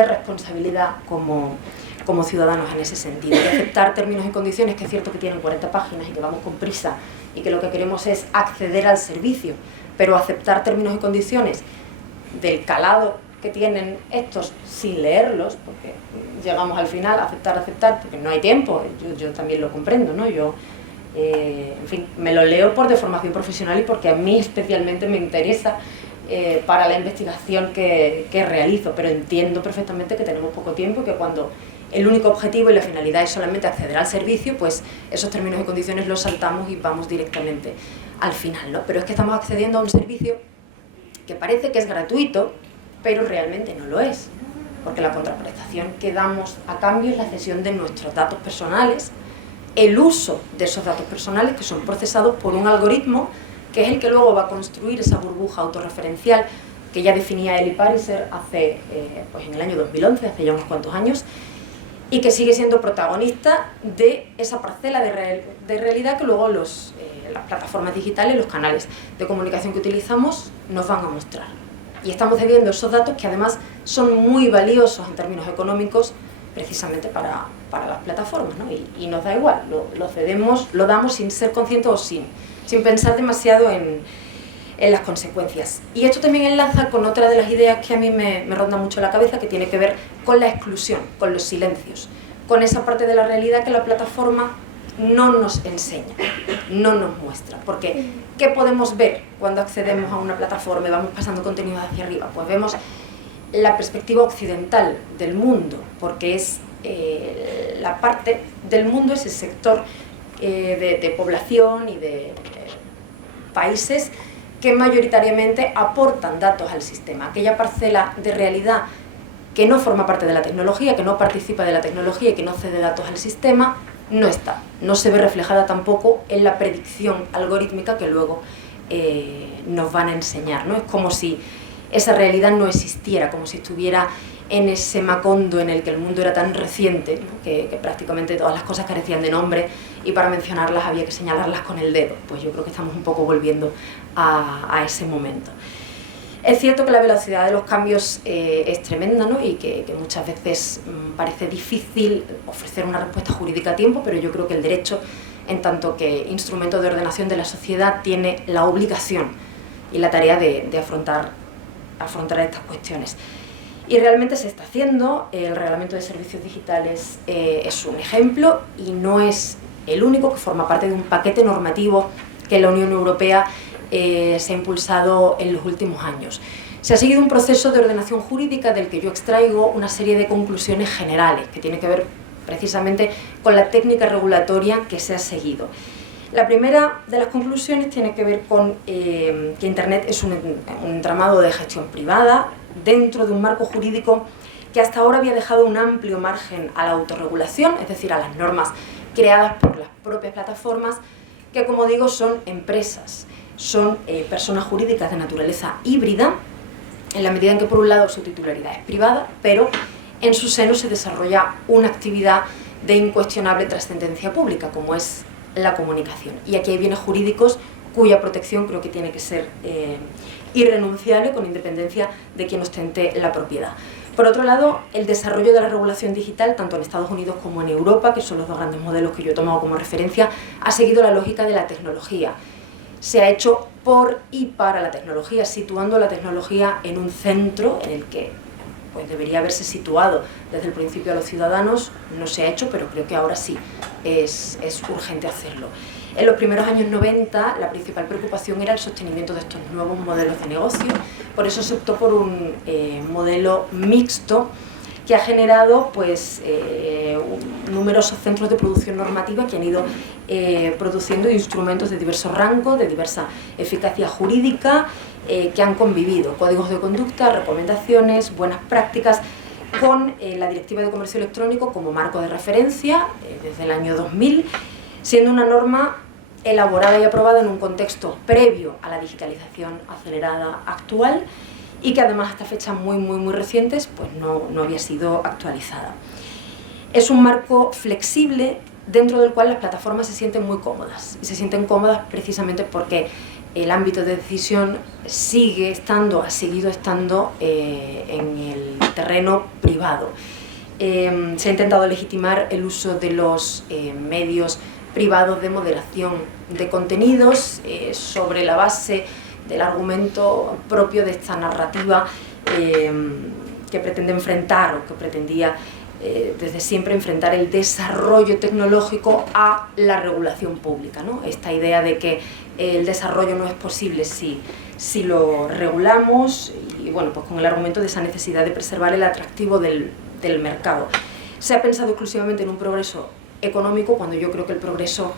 responsabilidad como ciudadanos en ese sentido, de aceptar términos y condiciones, que es cierto que tienen 40 páginas y que vamos con prisa y que lo que queremos es acceder al servicio, pero aceptar términos y condiciones del calado que tienen estos sin leerlos, porque llegamos al final a aceptar, porque no hay tiempo, yo también lo comprendo, ¿no? Yo, en fin, me lo leo por deformación profesional y porque a mí especialmente me interesa para la investigación que realizo, pero entiendo perfectamente que tenemos poco tiempo y que cuando el único objetivo y la finalidad es solamente acceder al servicio, pues esos términos y condiciones los saltamos y vamos directamente al final, ¿no? Pero es que estamos accediendo a un servicio que parece que es gratuito, pero realmente no lo es, porque la contraprestación que damos a cambio es la cesión de nuestros datos personales, el uso de esos datos personales que son procesados por un algoritmo que es el que luego va a construir esa burbuja autorreferencial que ya definía Eli Pariser pues en el año 2011, hace ya unos cuantos años, y que sigue siendo protagonista de esa parcela de realidad que luego las plataformas digitales, los canales de comunicación que utilizamos nos van a mostrar. Y estamos cediendo esos datos que además son muy valiosos en términos económicos precisamente para las plataformas, ¿no? Y nos da igual, lo cedemos, lo damos sin ser conscientes o sin pensar demasiado en las consecuencias. Y esto también enlaza con otra de las ideas que a mí me ronda mucho la cabeza, que tiene que ver con la exclusión, con los silencios, con esa parte de la realidad que la plataforma no nos enseña, no nos muestra. Porque, ¿qué podemos ver cuando accedemos a una plataforma y vamos pasando contenidos hacia arriba? Pues vemos la perspectiva occidental del mundo, porque es la parte del mundo, ese sector de población y de países que mayoritariamente aportan datos al sistema. Aquella parcela de realidad que no forma parte de la tecnología, que no participa de la tecnología y que no cede datos al sistema, no está. No se ve reflejada tampoco en la predicción algorítmica que luego nos van a enseñar, ¿no? Es como si esa realidad no existiera, como si estuviera en ese macondo en el que el mundo era tan reciente, ¿no? que prácticamente todas las cosas carecían de nombre y para mencionarlas había que señalarlas con el dedo. Pues yo creo que estamos un poco volviendo a ese momento. Es cierto que la velocidad de los cambios es tremenda, ¿no? Y que muchas veces parece difícil ofrecer una respuesta jurídica a tiempo, pero yo creo que el derecho, en tanto que instrumento de ordenación de la sociedad, tiene la obligación y la tarea de afrontar estas cuestiones. Y realmente se está haciendo. El Reglamento de Servicios Digitales es un ejemplo y no es el único, que forma parte de un paquete normativo que la Unión Europea se ha impulsado en los últimos años. Se ha seguido un proceso de ordenación jurídica del que yo extraigo una serie de conclusiones generales que tiene que ver precisamente con la técnica regulatoria que se ha seguido. La primera de las conclusiones tiene que ver con que Internet es un entramado de gestión privada dentro de un marco jurídico que hasta ahora había dejado un amplio margen a la autorregulación, es decir, a las normas creadas por las propias plataformas, que, como digo, son empresas, son personas jurídicas de naturaleza híbrida, en la medida en que, por un lado, su titularidad es privada, pero en su seno se desarrolla una actividad de incuestionable trascendencia pública, como es la comunicación. Y aquí hay bienes jurídicos cuya protección creo que tiene que ser irrenunciable, con independencia de quien ostente la propiedad. Por otro lado, el desarrollo de la regulación digital, tanto en Estados Unidos como en Europa, que son los dos grandes modelos que yo he tomado como referencia, ha seguido la lógica de la tecnología. Se ha hecho por y para la tecnología, situando la tecnología en un centro en el que pues, debería haberse situado desde el principio a los ciudadanos. No se ha hecho, pero creo que ahora sí es urgente hacerlo. En los primeros años 90 la principal preocupación era el sostenimiento de estos nuevos modelos de negocio, por eso se optó por un modelo mixto que ha generado pues, numerosos centros de producción normativa que han ido produciendo instrumentos de diversos rangos, de diversa eficacia jurídica, que han convivido, códigos de conducta, recomendaciones, buenas prácticas, con la Directiva de Comercio Electrónico como marco de referencia desde el año 2000, siendo una norma elaborada y aprobada en un contexto previo a la digitalización acelerada actual y que además hasta fechas muy recientes pues no había sido actualizada. Es un marco flexible dentro del cual las plataformas se sienten muy cómodas, y se sienten cómodas precisamente porque el ámbito de decisión ha seguido estando en el terreno privado. Se ha intentado legitimar el uso de los medios privados de moderación de contenidos sobre la base del argumento propio de esta narrativa que pretende enfrentar o que pretendía desde siempre enfrentar el desarrollo tecnológico a la regulación pública, ¿no? Esta idea de que el desarrollo no es posible si lo regulamos y bueno, pues con el argumento de esa necesidad de preservar el atractivo del mercado. Se ha pensado exclusivamente en un progreso económico cuando yo creo que el progreso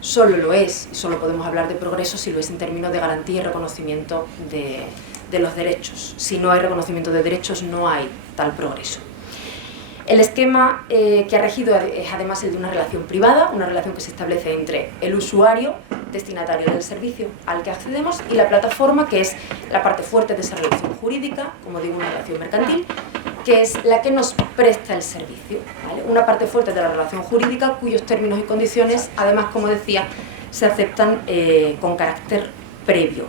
solo lo es, y solo podemos hablar de progreso si lo es en términos de garantía y reconocimiento de los derechos. Si no hay reconocimiento de derechos no hay tal progreso. El esquema que ha regido es además el de una relación privada, una relación que se establece entre el usuario, destinatario del servicio al que accedemos, y la plataforma, que es la parte fuerte de esa relación jurídica, como digo, una relación mercantil, que es la que nos presta el servicio, ¿vale? Una parte fuerte de la relación jurídica cuyos términos y condiciones, además, como decía, se aceptan con carácter previo.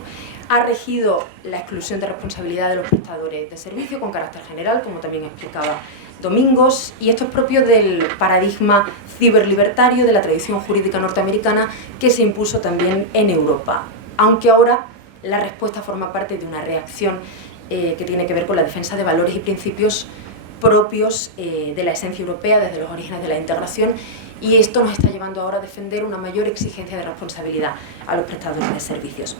Ha regido la exclusión de responsabilidad de los prestadores de servicio con carácter general, como también explicaba Domingos, y esto es propio del paradigma ciberlibertario de la tradición jurídica norteamericana que se impuso también en Europa, aunque ahora la respuesta forma parte de una reacción que tiene que ver con la defensa de valores y principios propios de la esencia europea desde los orígenes de la integración, y esto nos está llevando ahora a defender una mayor exigencia de responsabilidad a los prestadores de servicios.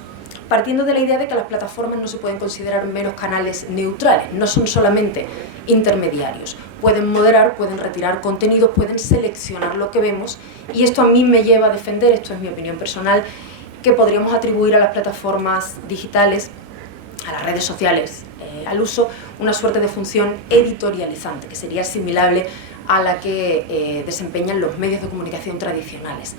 Partiendo de la idea de que las plataformas no se pueden considerar meros canales neutrales, no son solamente intermediarios, pueden moderar, pueden retirar contenidos, pueden seleccionar lo que vemos, y esto a mí me lleva a defender, esto es mi opinión personal, que podríamos atribuir a las plataformas digitales, a las redes sociales, al uso, una suerte de función editorializante, que sería asimilable a la que desempeñan los medios de comunicación tradicionales.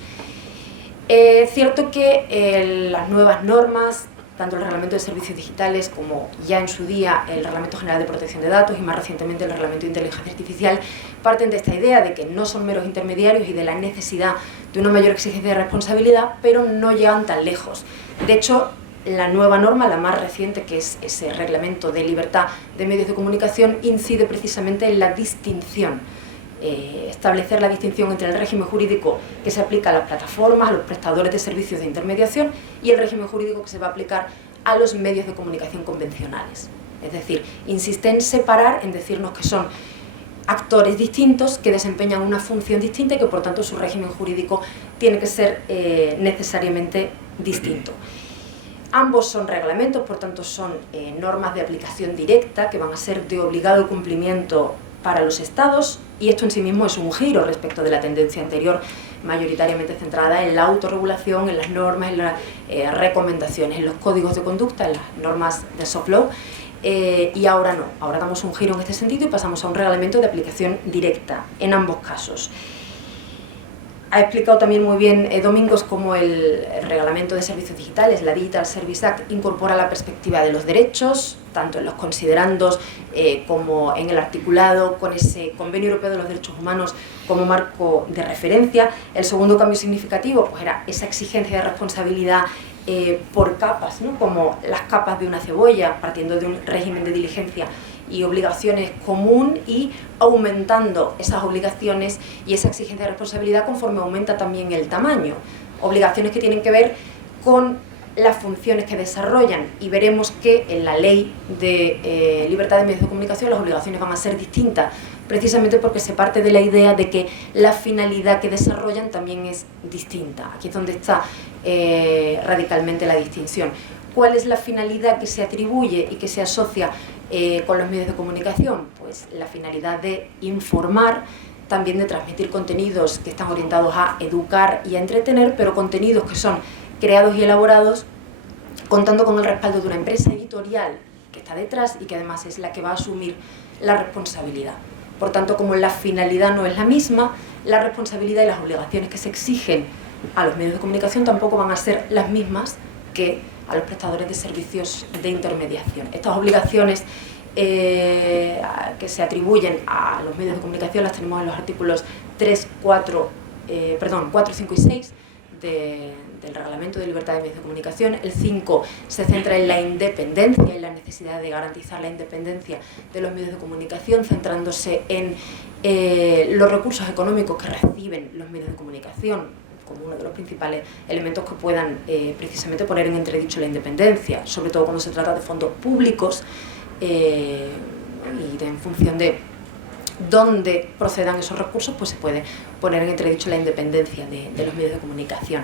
Es cierto que las nuevas normas tanto el Reglamento de Servicios Digitales como ya en su día el Reglamento General de Protección de Datos y más recientemente el Reglamento de Inteligencia Artificial, parten de esta idea de que no son meros intermediarios y de la necesidad de una mayor exigencia de responsabilidad, pero no llegan tan lejos. De hecho, la nueva norma, la más reciente, que es ese Reglamento de Libertad de Medios de Comunicación, incide precisamente en la distinción, establecer la distinción entre el régimen jurídico que se aplica a las plataformas, a los prestadores de servicios de intermediación, y el régimen jurídico que se va a aplicar a los medios de comunicación convencionales. Es decir, insiste en separar, en decirnos que son actores distintos que desempeñan una función distinta y que por tanto su régimen jurídico tiene que ser necesariamente distinto. Ambos son reglamentos, por tanto son normas de aplicación directa que van a ser de obligado cumplimiento para los Estados, y esto en sí mismo es un giro respecto de la tendencia anterior, mayoritariamente centrada en la autorregulación, en las normas, en las recomendaciones, en los códigos de conducta, en las normas de soft law, y ahora no, ahora damos un giro en este sentido y pasamos a un reglamento de aplicación directa en ambos casos. Ha explicado también muy bien Domingos cómo el Reglamento de Servicios Digitales, la Digital Service Act, incorpora la perspectiva de los derechos, tanto en los considerandos como en el articulado, con ese Convenio Europeo de los Derechos Humanos como marco de referencia. El segundo cambio significativo pues era esa exigencia de responsabilidad por capas, ¿no? Como las capas de una cebolla, partiendo de un régimen de diligencia y obligaciones común y aumentando esas obligaciones y esa exigencia de responsabilidad conforme aumenta también el tamaño. Obligaciones que tienen que ver con las funciones que desarrollan, y veremos que en la Ley de Libertad de Medios de Comunicación las obligaciones van a ser distintas, precisamente porque se parte de la idea de que la finalidad que desarrollan también es distinta. Aquí es donde está radicalmente la distinción. ¿Cuál es la finalidad que se atribuye y que se asocia con los medios de comunicación? Pues la finalidad de informar, también de transmitir contenidos que están orientados a educar y a entretener, pero contenidos que son creados y elaborados contando con el respaldo de una empresa editorial que está detrás y que además es la que va a asumir la responsabilidad. Por tanto, como la finalidad no es la misma, la responsabilidad y las obligaciones que se exigen a los medios de comunicación tampoco van a ser las mismas que a los prestadores de servicios de intermediación. Estas obligaciones que se atribuyen a los medios de comunicación las tenemos en los artículos 4, 5 y 6 del Reglamento de Libertad de Medios de Comunicación. El 5 se centra en la independencia y la necesidad de garantizar la independencia de los medios de comunicación, centrándose en los recursos económicos que reciben los medios de comunicación como uno de los principales elementos que puedan precisamente poner en entredicho la independencia, sobre todo cuando se trata de fondos públicos y en función de dónde procedan esos recursos, pues se puede poner en entredicho la independencia de los medios de comunicación.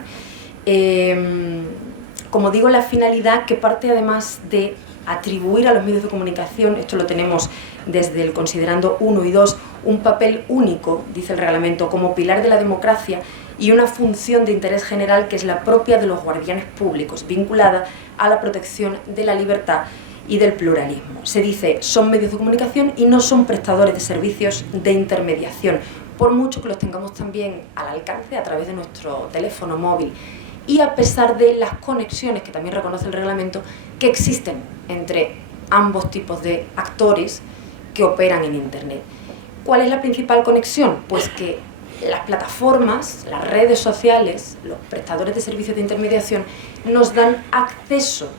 Como digo, la finalidad que parte además de atribuir a los medios de comunicación, esto lo tenemos desde el considerando 1 y 2, un papel único, dice el reglamento, como pilar de la democracia y una función de interés general que es la propia de los guardianes públicos, vinculada a la protección de la libertad y del pluralismo. Se dice, son medios de comunicación y no son prestadores de servicios de intermediación, por mucho que los tengamos también al alcance a través de nuestro teléfono móvil, y a pesar de las conexiones, que también reconoce el reglamento, que existen entre ambos tipos de actores que operan en Internet. ¿Cuál es la principal conexión? Pues que las plataformas, las redes sociales, los prestadores de servicios de intermediación nos dan acceso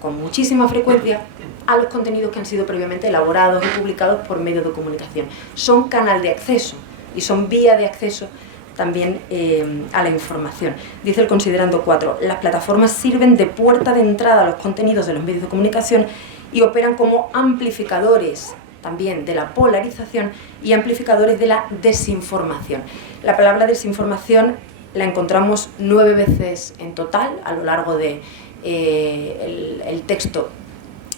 con muchísima frecuencia a los contenidos que han sido previamente elaborados y publicados por medios de comunicación. Son canal de acceso y son vía de acceso también a la información. Dice el considerando 4, las plataformas sirven de puerta de entrada a los contenidos de los medios de comunicación y operan como amplificadores también de la polarización y amplificadores de la desinformación. La palabra desinformación la encontramos 9 veces en total a lo largo de el texto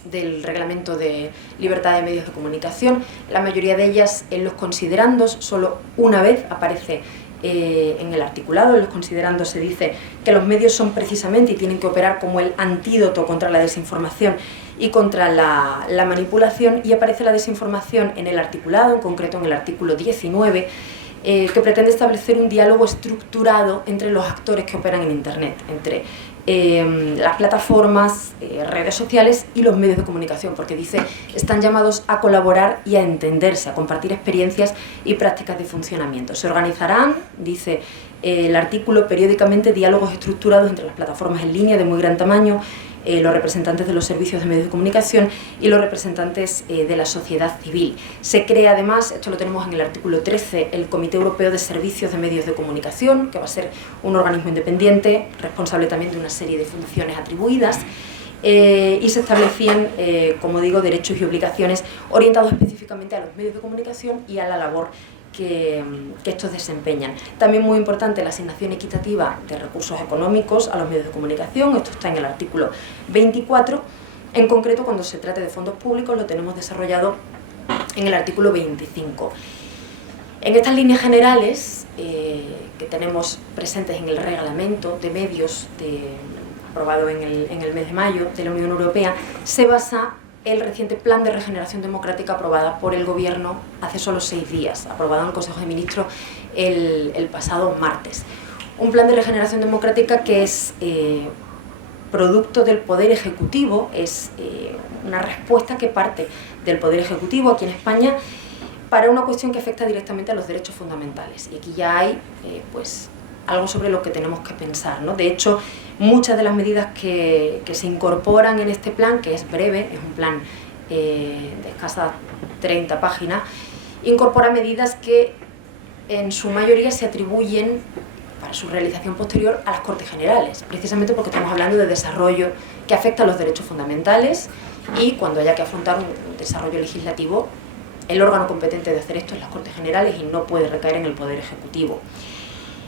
del Reglamento de Libertad de Medios de Comunicación. La mayoría de ellas en los considerandos, solo una vez aparece en el articulado. En los considerandos se dice que los medios son precisamente y tienen que operar como el antídoto contra la desinformación y contra la manipulación, y aparece la desinformación en el articulado, en concreto en el artículo 19, que pretende establecer un diálogo estructurado entre los actores que operan en Internet, entre las plataformas, redes sociales y los medios de comunicación, porque dice, están llamados a colaborar y a entenderse, a compartir experiencias y prácticas de funcionamiento. Se organizarán, dice el artículo, periódicamente diálogos estructurados entre las plataformas en línea de muy gran tamaño, los representantes de los servicios de medios de comunicación y los representantes de la sociedad civil. Se crea además, esto lo tenemos en el artículo 13, el Comité Europeo de Servicios de Medios de Comunicación, que va a ser un organismo independiente, responsable también de una serie de funciones atribuidas, y se establecían, como digo, derechos y obligaciones orientados específicamente a los medios de comunicación y a la labor que estos desempeñan. También muy importante la asignación equitativa de recursos económicos a los medios de comunicación, esto está en el artículo 24, en concreto cuando se trate de fondos públicos lo tenemos desarrollado en el artículo 25. En estas líneas generales que tenemos presentes en el reglamento de medios aprobado en el mes de mayo de la Unión Europea, se basa el reciente Plan de Regeneración Democrática aprobada por el Gobierno hace solo 6 días, aprobado en el Consejo de Ministros el pasado martes. Un plan de regeneración democrática que es producto del Poder Ejecutivo, es una respuesta que parte del Poder Ejecutivo aquí en España para una cuestión que afecta directamente a los derechos fundamentales. Y aquí ya hay pues, algo sobre lo que tenemos que pensar, ¿no? De hecho, muchas de las medidas que se incorporan en este plan, que es breve, es un plan de escasas 30 páginas, incorpora medidas que en su mayoría se atribuyen para su realización posterior a las Cortes Generales, precisamente porque estamos hablando de desarrollo que afecta a los derechos fundamentales y cuando haya que afrontar un desarrollo legislativo, el órgano competente de hacer esto es las Cortes Generales y no puede recaer en el Poder Ejecutivo.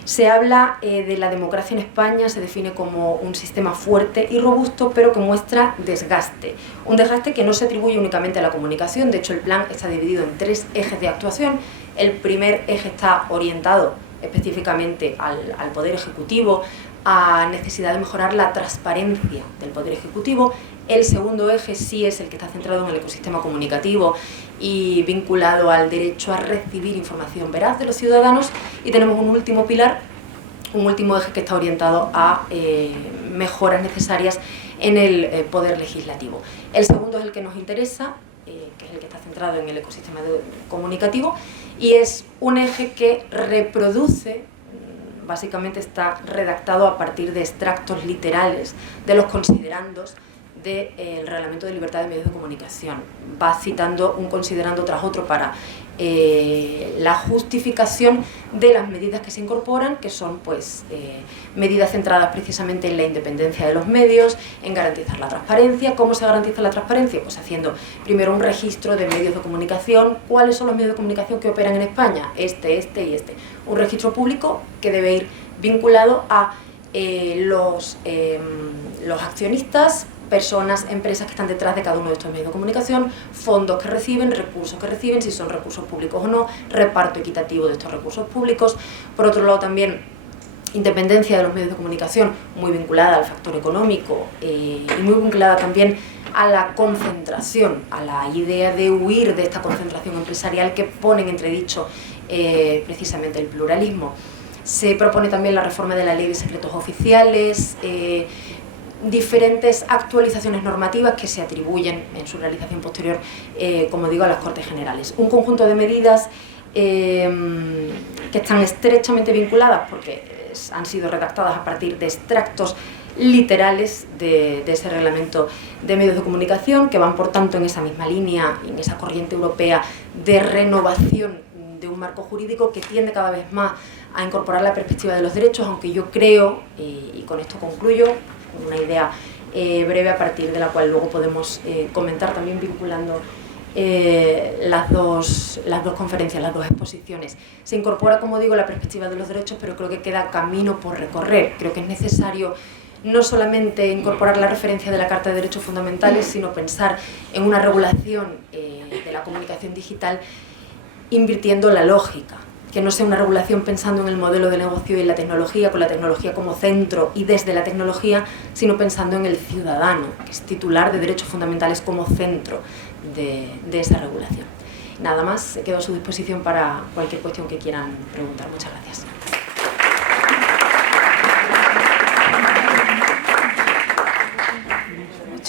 Se habla de la democracia en España, se define como un sistema fuerte y robusto, pero que muestra desgaste. Un desgaste que no se atribuye únicamente a la comunicación, de hecho el plan está dividido en 3 ejes de actuación. El primer eje está orientado específicamente al Poder Ejecutivo, a necesidad de mejorar la transparencia del Poder Ejecutivo. El segundo eje sí es el que está centrado en el ecosistema comunicativo y vinculado al derecho a recibir información veraz de los ciudadanos. Y tenemos un último pilar, un último eje que está orientado a mejoras necesarias en el Poder Legislativo. El segundo es el que nos interesa, que es el que está centrado en el ecosistema comunicativo, y es un eje que reproduce, básicamente está redactado a partir de extractos literales de los considerandos del Reglamento de Libertad de Medios de Comunicación. Va citando un considerando tras otro para la justificación de las medidas que se incorporan, que son pues, medidas centradas precisamente en la independencia de los medios, en garantizar la transparencia. ¿Cómo se garantiza la transparencia? Pues haciendo primero un registro de medios de comunicación. ¿Cuáles son los medios de comunicación que operan en España? Este y este. Un registro público que debe ir vinculado a los accionistas, personas, empresas que están detrás de cada uno de estos medios de comunicación, fondos que reciben, recursos que reciben, si son recursos públicos o no, reparto equitativo de estos recursos públicos. Por otro lado también independencia de los medios de comunicación, muy vinculada al factor económico y muy vinculada también a la concentración, a la idea de huir de esta concentración empresarial que pone en entredicho precisamente el pluralismo. Se propone también la reforma de la Ley de Secretos Oficiales, diferentes actualizaciones normativas que se atribuyen en su realización posterior, como digo, a las Cortes Generales. Un conjunto de medidas que están estrechamente vinculadas porque han sido redactadas a partir de extractos literales de ese reglamento de medios de comunicación, que van por tanto en esa misma línea, en esa corriente europea de renovación de un marco jurídico que tiende cada vez más a incorporar la perspectiva de los derechos, aunque yo creo, y con esto concluyo, una idea breve a partir de la cual luego podemos comentar también vinculando las dos conferencias, las dos exposiciones. Se incorpora, como digo, la perspectiva de los derechos, pero creo que queda camino por recorrer. Creo que es necesario no solamente incorporar la referencia de la Carta de Derechos Fundamentales, sino pensar en una regulación de la comunicación digital invirtiendo la lógica, que no sea una regulación pensando en el modelo de negocio y en la tecnología, con la tecnología como centro y desde la tecnología, sino pensando en el ciudadano, que es titular de derechos fundamentales como centro de esa regulación. Nada más, quedo a su disposición para cualquier cuestión que quieran preguntar. Muchas gracias.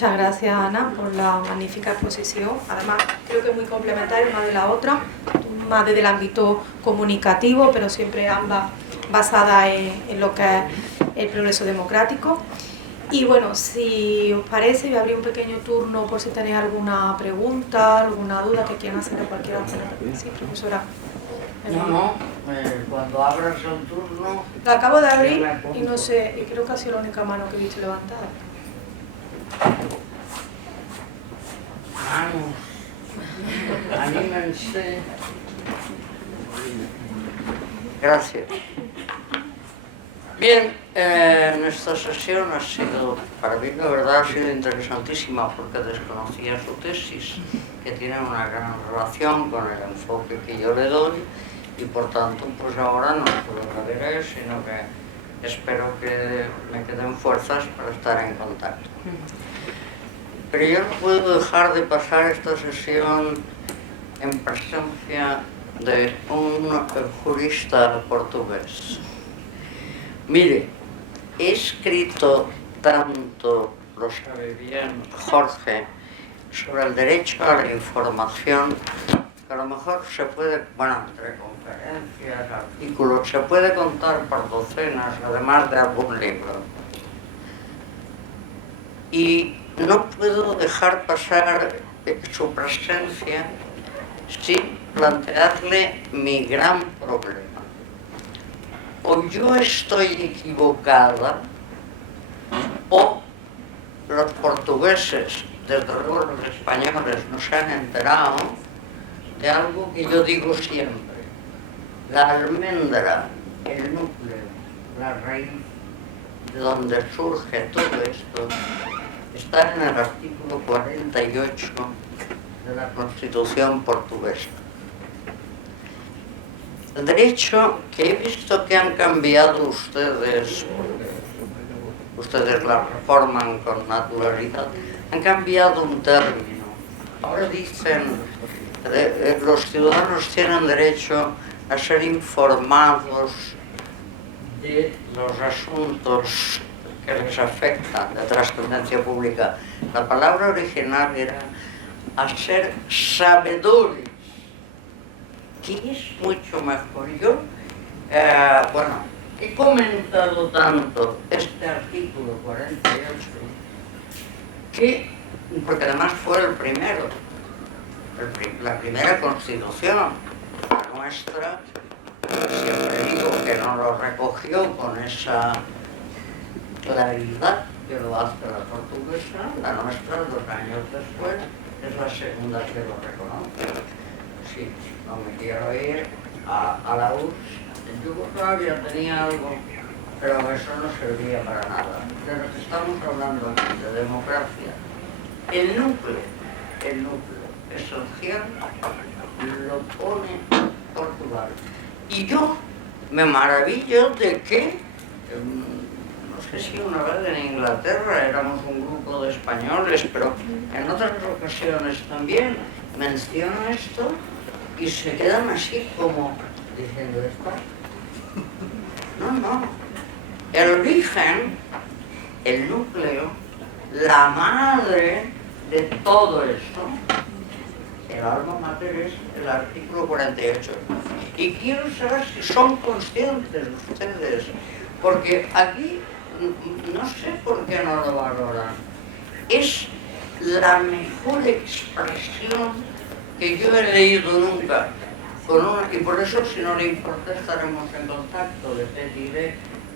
Muchas gracias, Ana, por la magnífica exposición. Además, creo que es muy complementaria una de la otra, más desde el ámbito comunicativo, pero siempre ambas basadas en lo que es el progreso democrático. Y bueno, si os parece, voy a abrir un pequeño turno por si tenéis alguna pregunta, alguna duda que quieran hacer a cualquiera de ustedes. Sí, profesora. No, cuando abras el turno... Lo acabo de abrir y no sé, y creo que ha sido la única mano que he visto levantada. Manos, anímense. Gracias. Bien, nuestra sesión ha sido, para mí la verdad ha sido interesantísima porque desconocía su tesis, que tiene una gran relación con el enfoque que yo le doy y por tanto pues ahora no solo la veré, sino que espero que me queden fuerzas para estar en contacto. Pero yo no puedo dejar de pasar esta sesión en presencia de un jurista portugués. Mire, he escrito tanto, lo sabe bien Jorge, sobre el derecho a la información, que a lo mejor se puede, bueno, entre conferencias, artículos, se puede contar por docenas, además de algún libro. Y no puedo dejar pasar su presencia sin plantearle mi gran problema. O yo estoy equivocada, o los portugueses, desde luego los españoles, no se han enterado de algo que yo digo siempre. La almendra, el núcleo, la raíz de donde surge todo esto, está en el artículo 48 de la Constitución portuguesa. El derecho que he visto que han cambiado ustedes, porque ustedes la reforman con naturalidad, han cambiado un término. Ahora dicen que los ciudadanos tienen derecho a ser informados de los asuntos que les afectan de trascendencia pública. La palabra original era a ser sabedores, que es mucho mejor. Yo, bueno, he comentado tanto este artículo 48, que, porque además fue el primero, la primera constitución, la nuestra, siempre digo que no lo recogió con esa claridad que lo hace la portuguesa, la nuestra 2 años después es la segunda que lo reconoce. Sí, no me quiero ir a la URSS. En Yugoslavia tenía algo, pero eso no servía para nada. De lo que estamos hablando aquí, de democracia, el núcleo esencial lo pone Portugal. Y yo me maravillo de que, no sé si una vez en Inglaterra éramos un grupo de españoles, pero en otras ocasiones también menciona esto y se quedan así como diciendo esto. No. El origen, el núcleo, la madre de todo esto, el alma mater es el artículo 48. Y quiero saber si son conscientes ustedes, porque aquí no sé por qué no lo valoran. Es la mejor expresión que yo he leído nunca. Y por eso, si no le importa, estaremos en contacto, les diré,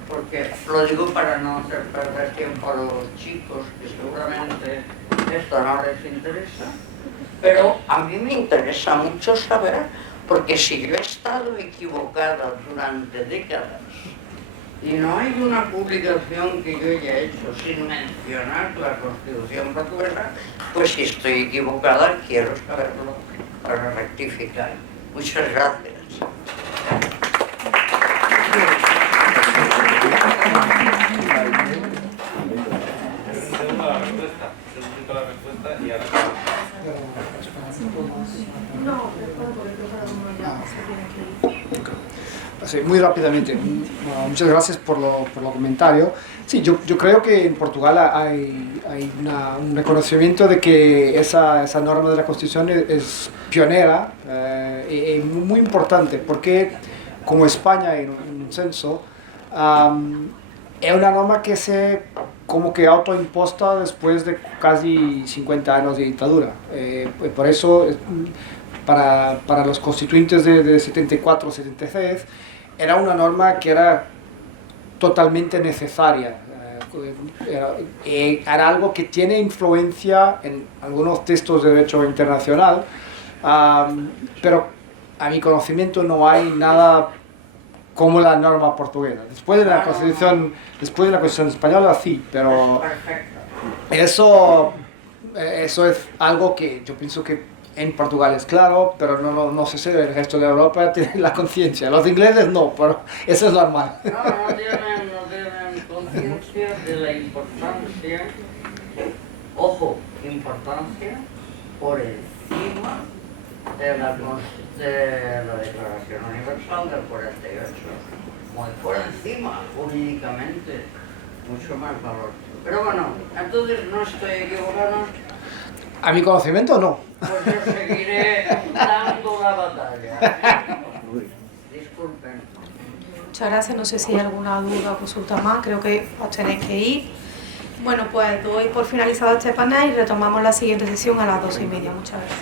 porque lo digo para no hacer perder tiempo a los chicos, que seguramente esto no les interesa, pero a mí me interesa mucho saber, porque si yo he estado equivocada durante décadas y no hay una publicación que yo haya hecho sin mencionar la Constitución portuguesa, pues si estoy equivocada quiero saberlo para rectificar. Muchas gracias. Sí, muy rápidamente. Muchas gracias por lo comentario. Sí, yo creo que en Portugal hay un reconocimiento de que esa norma de la Constitución es pionera y muy importante, porque como España en un senso, es una norma que se como que autoimposta después de casi 50 años de dictadura. Por eso, para los constituyentes de 74, 76, era una norma que era totalmente necesaria. Era algo que tiene influencia en algunos textos de derecho internacional, pero a mi conocimiento no hay nada como la norma portuguesa. Después de la Constitución española sí, pero eso es algo que yo pienso que en Portugal es claro, pero no sé si el resto de Europa tiene la conciencia. Los ingleses no, pero eso es normal. No tienen conciencia de la importancia, ojo, importancia por encima de la Declaración Universal del 48, muy por encima, jurídicamente, mucho más valor. Pero bueno, entonces no estoy equivocado. A mi conocimiento no. Pues yo seguiré dando la batalla. Disculpen. Muchas gracias, no sé si hay alguna duda o consulta más, creo que os tenéis que ir. Bueno, pues doy por finalizado este panel y retomamos la siguiente sesión a las 2:30. Muchas gracias.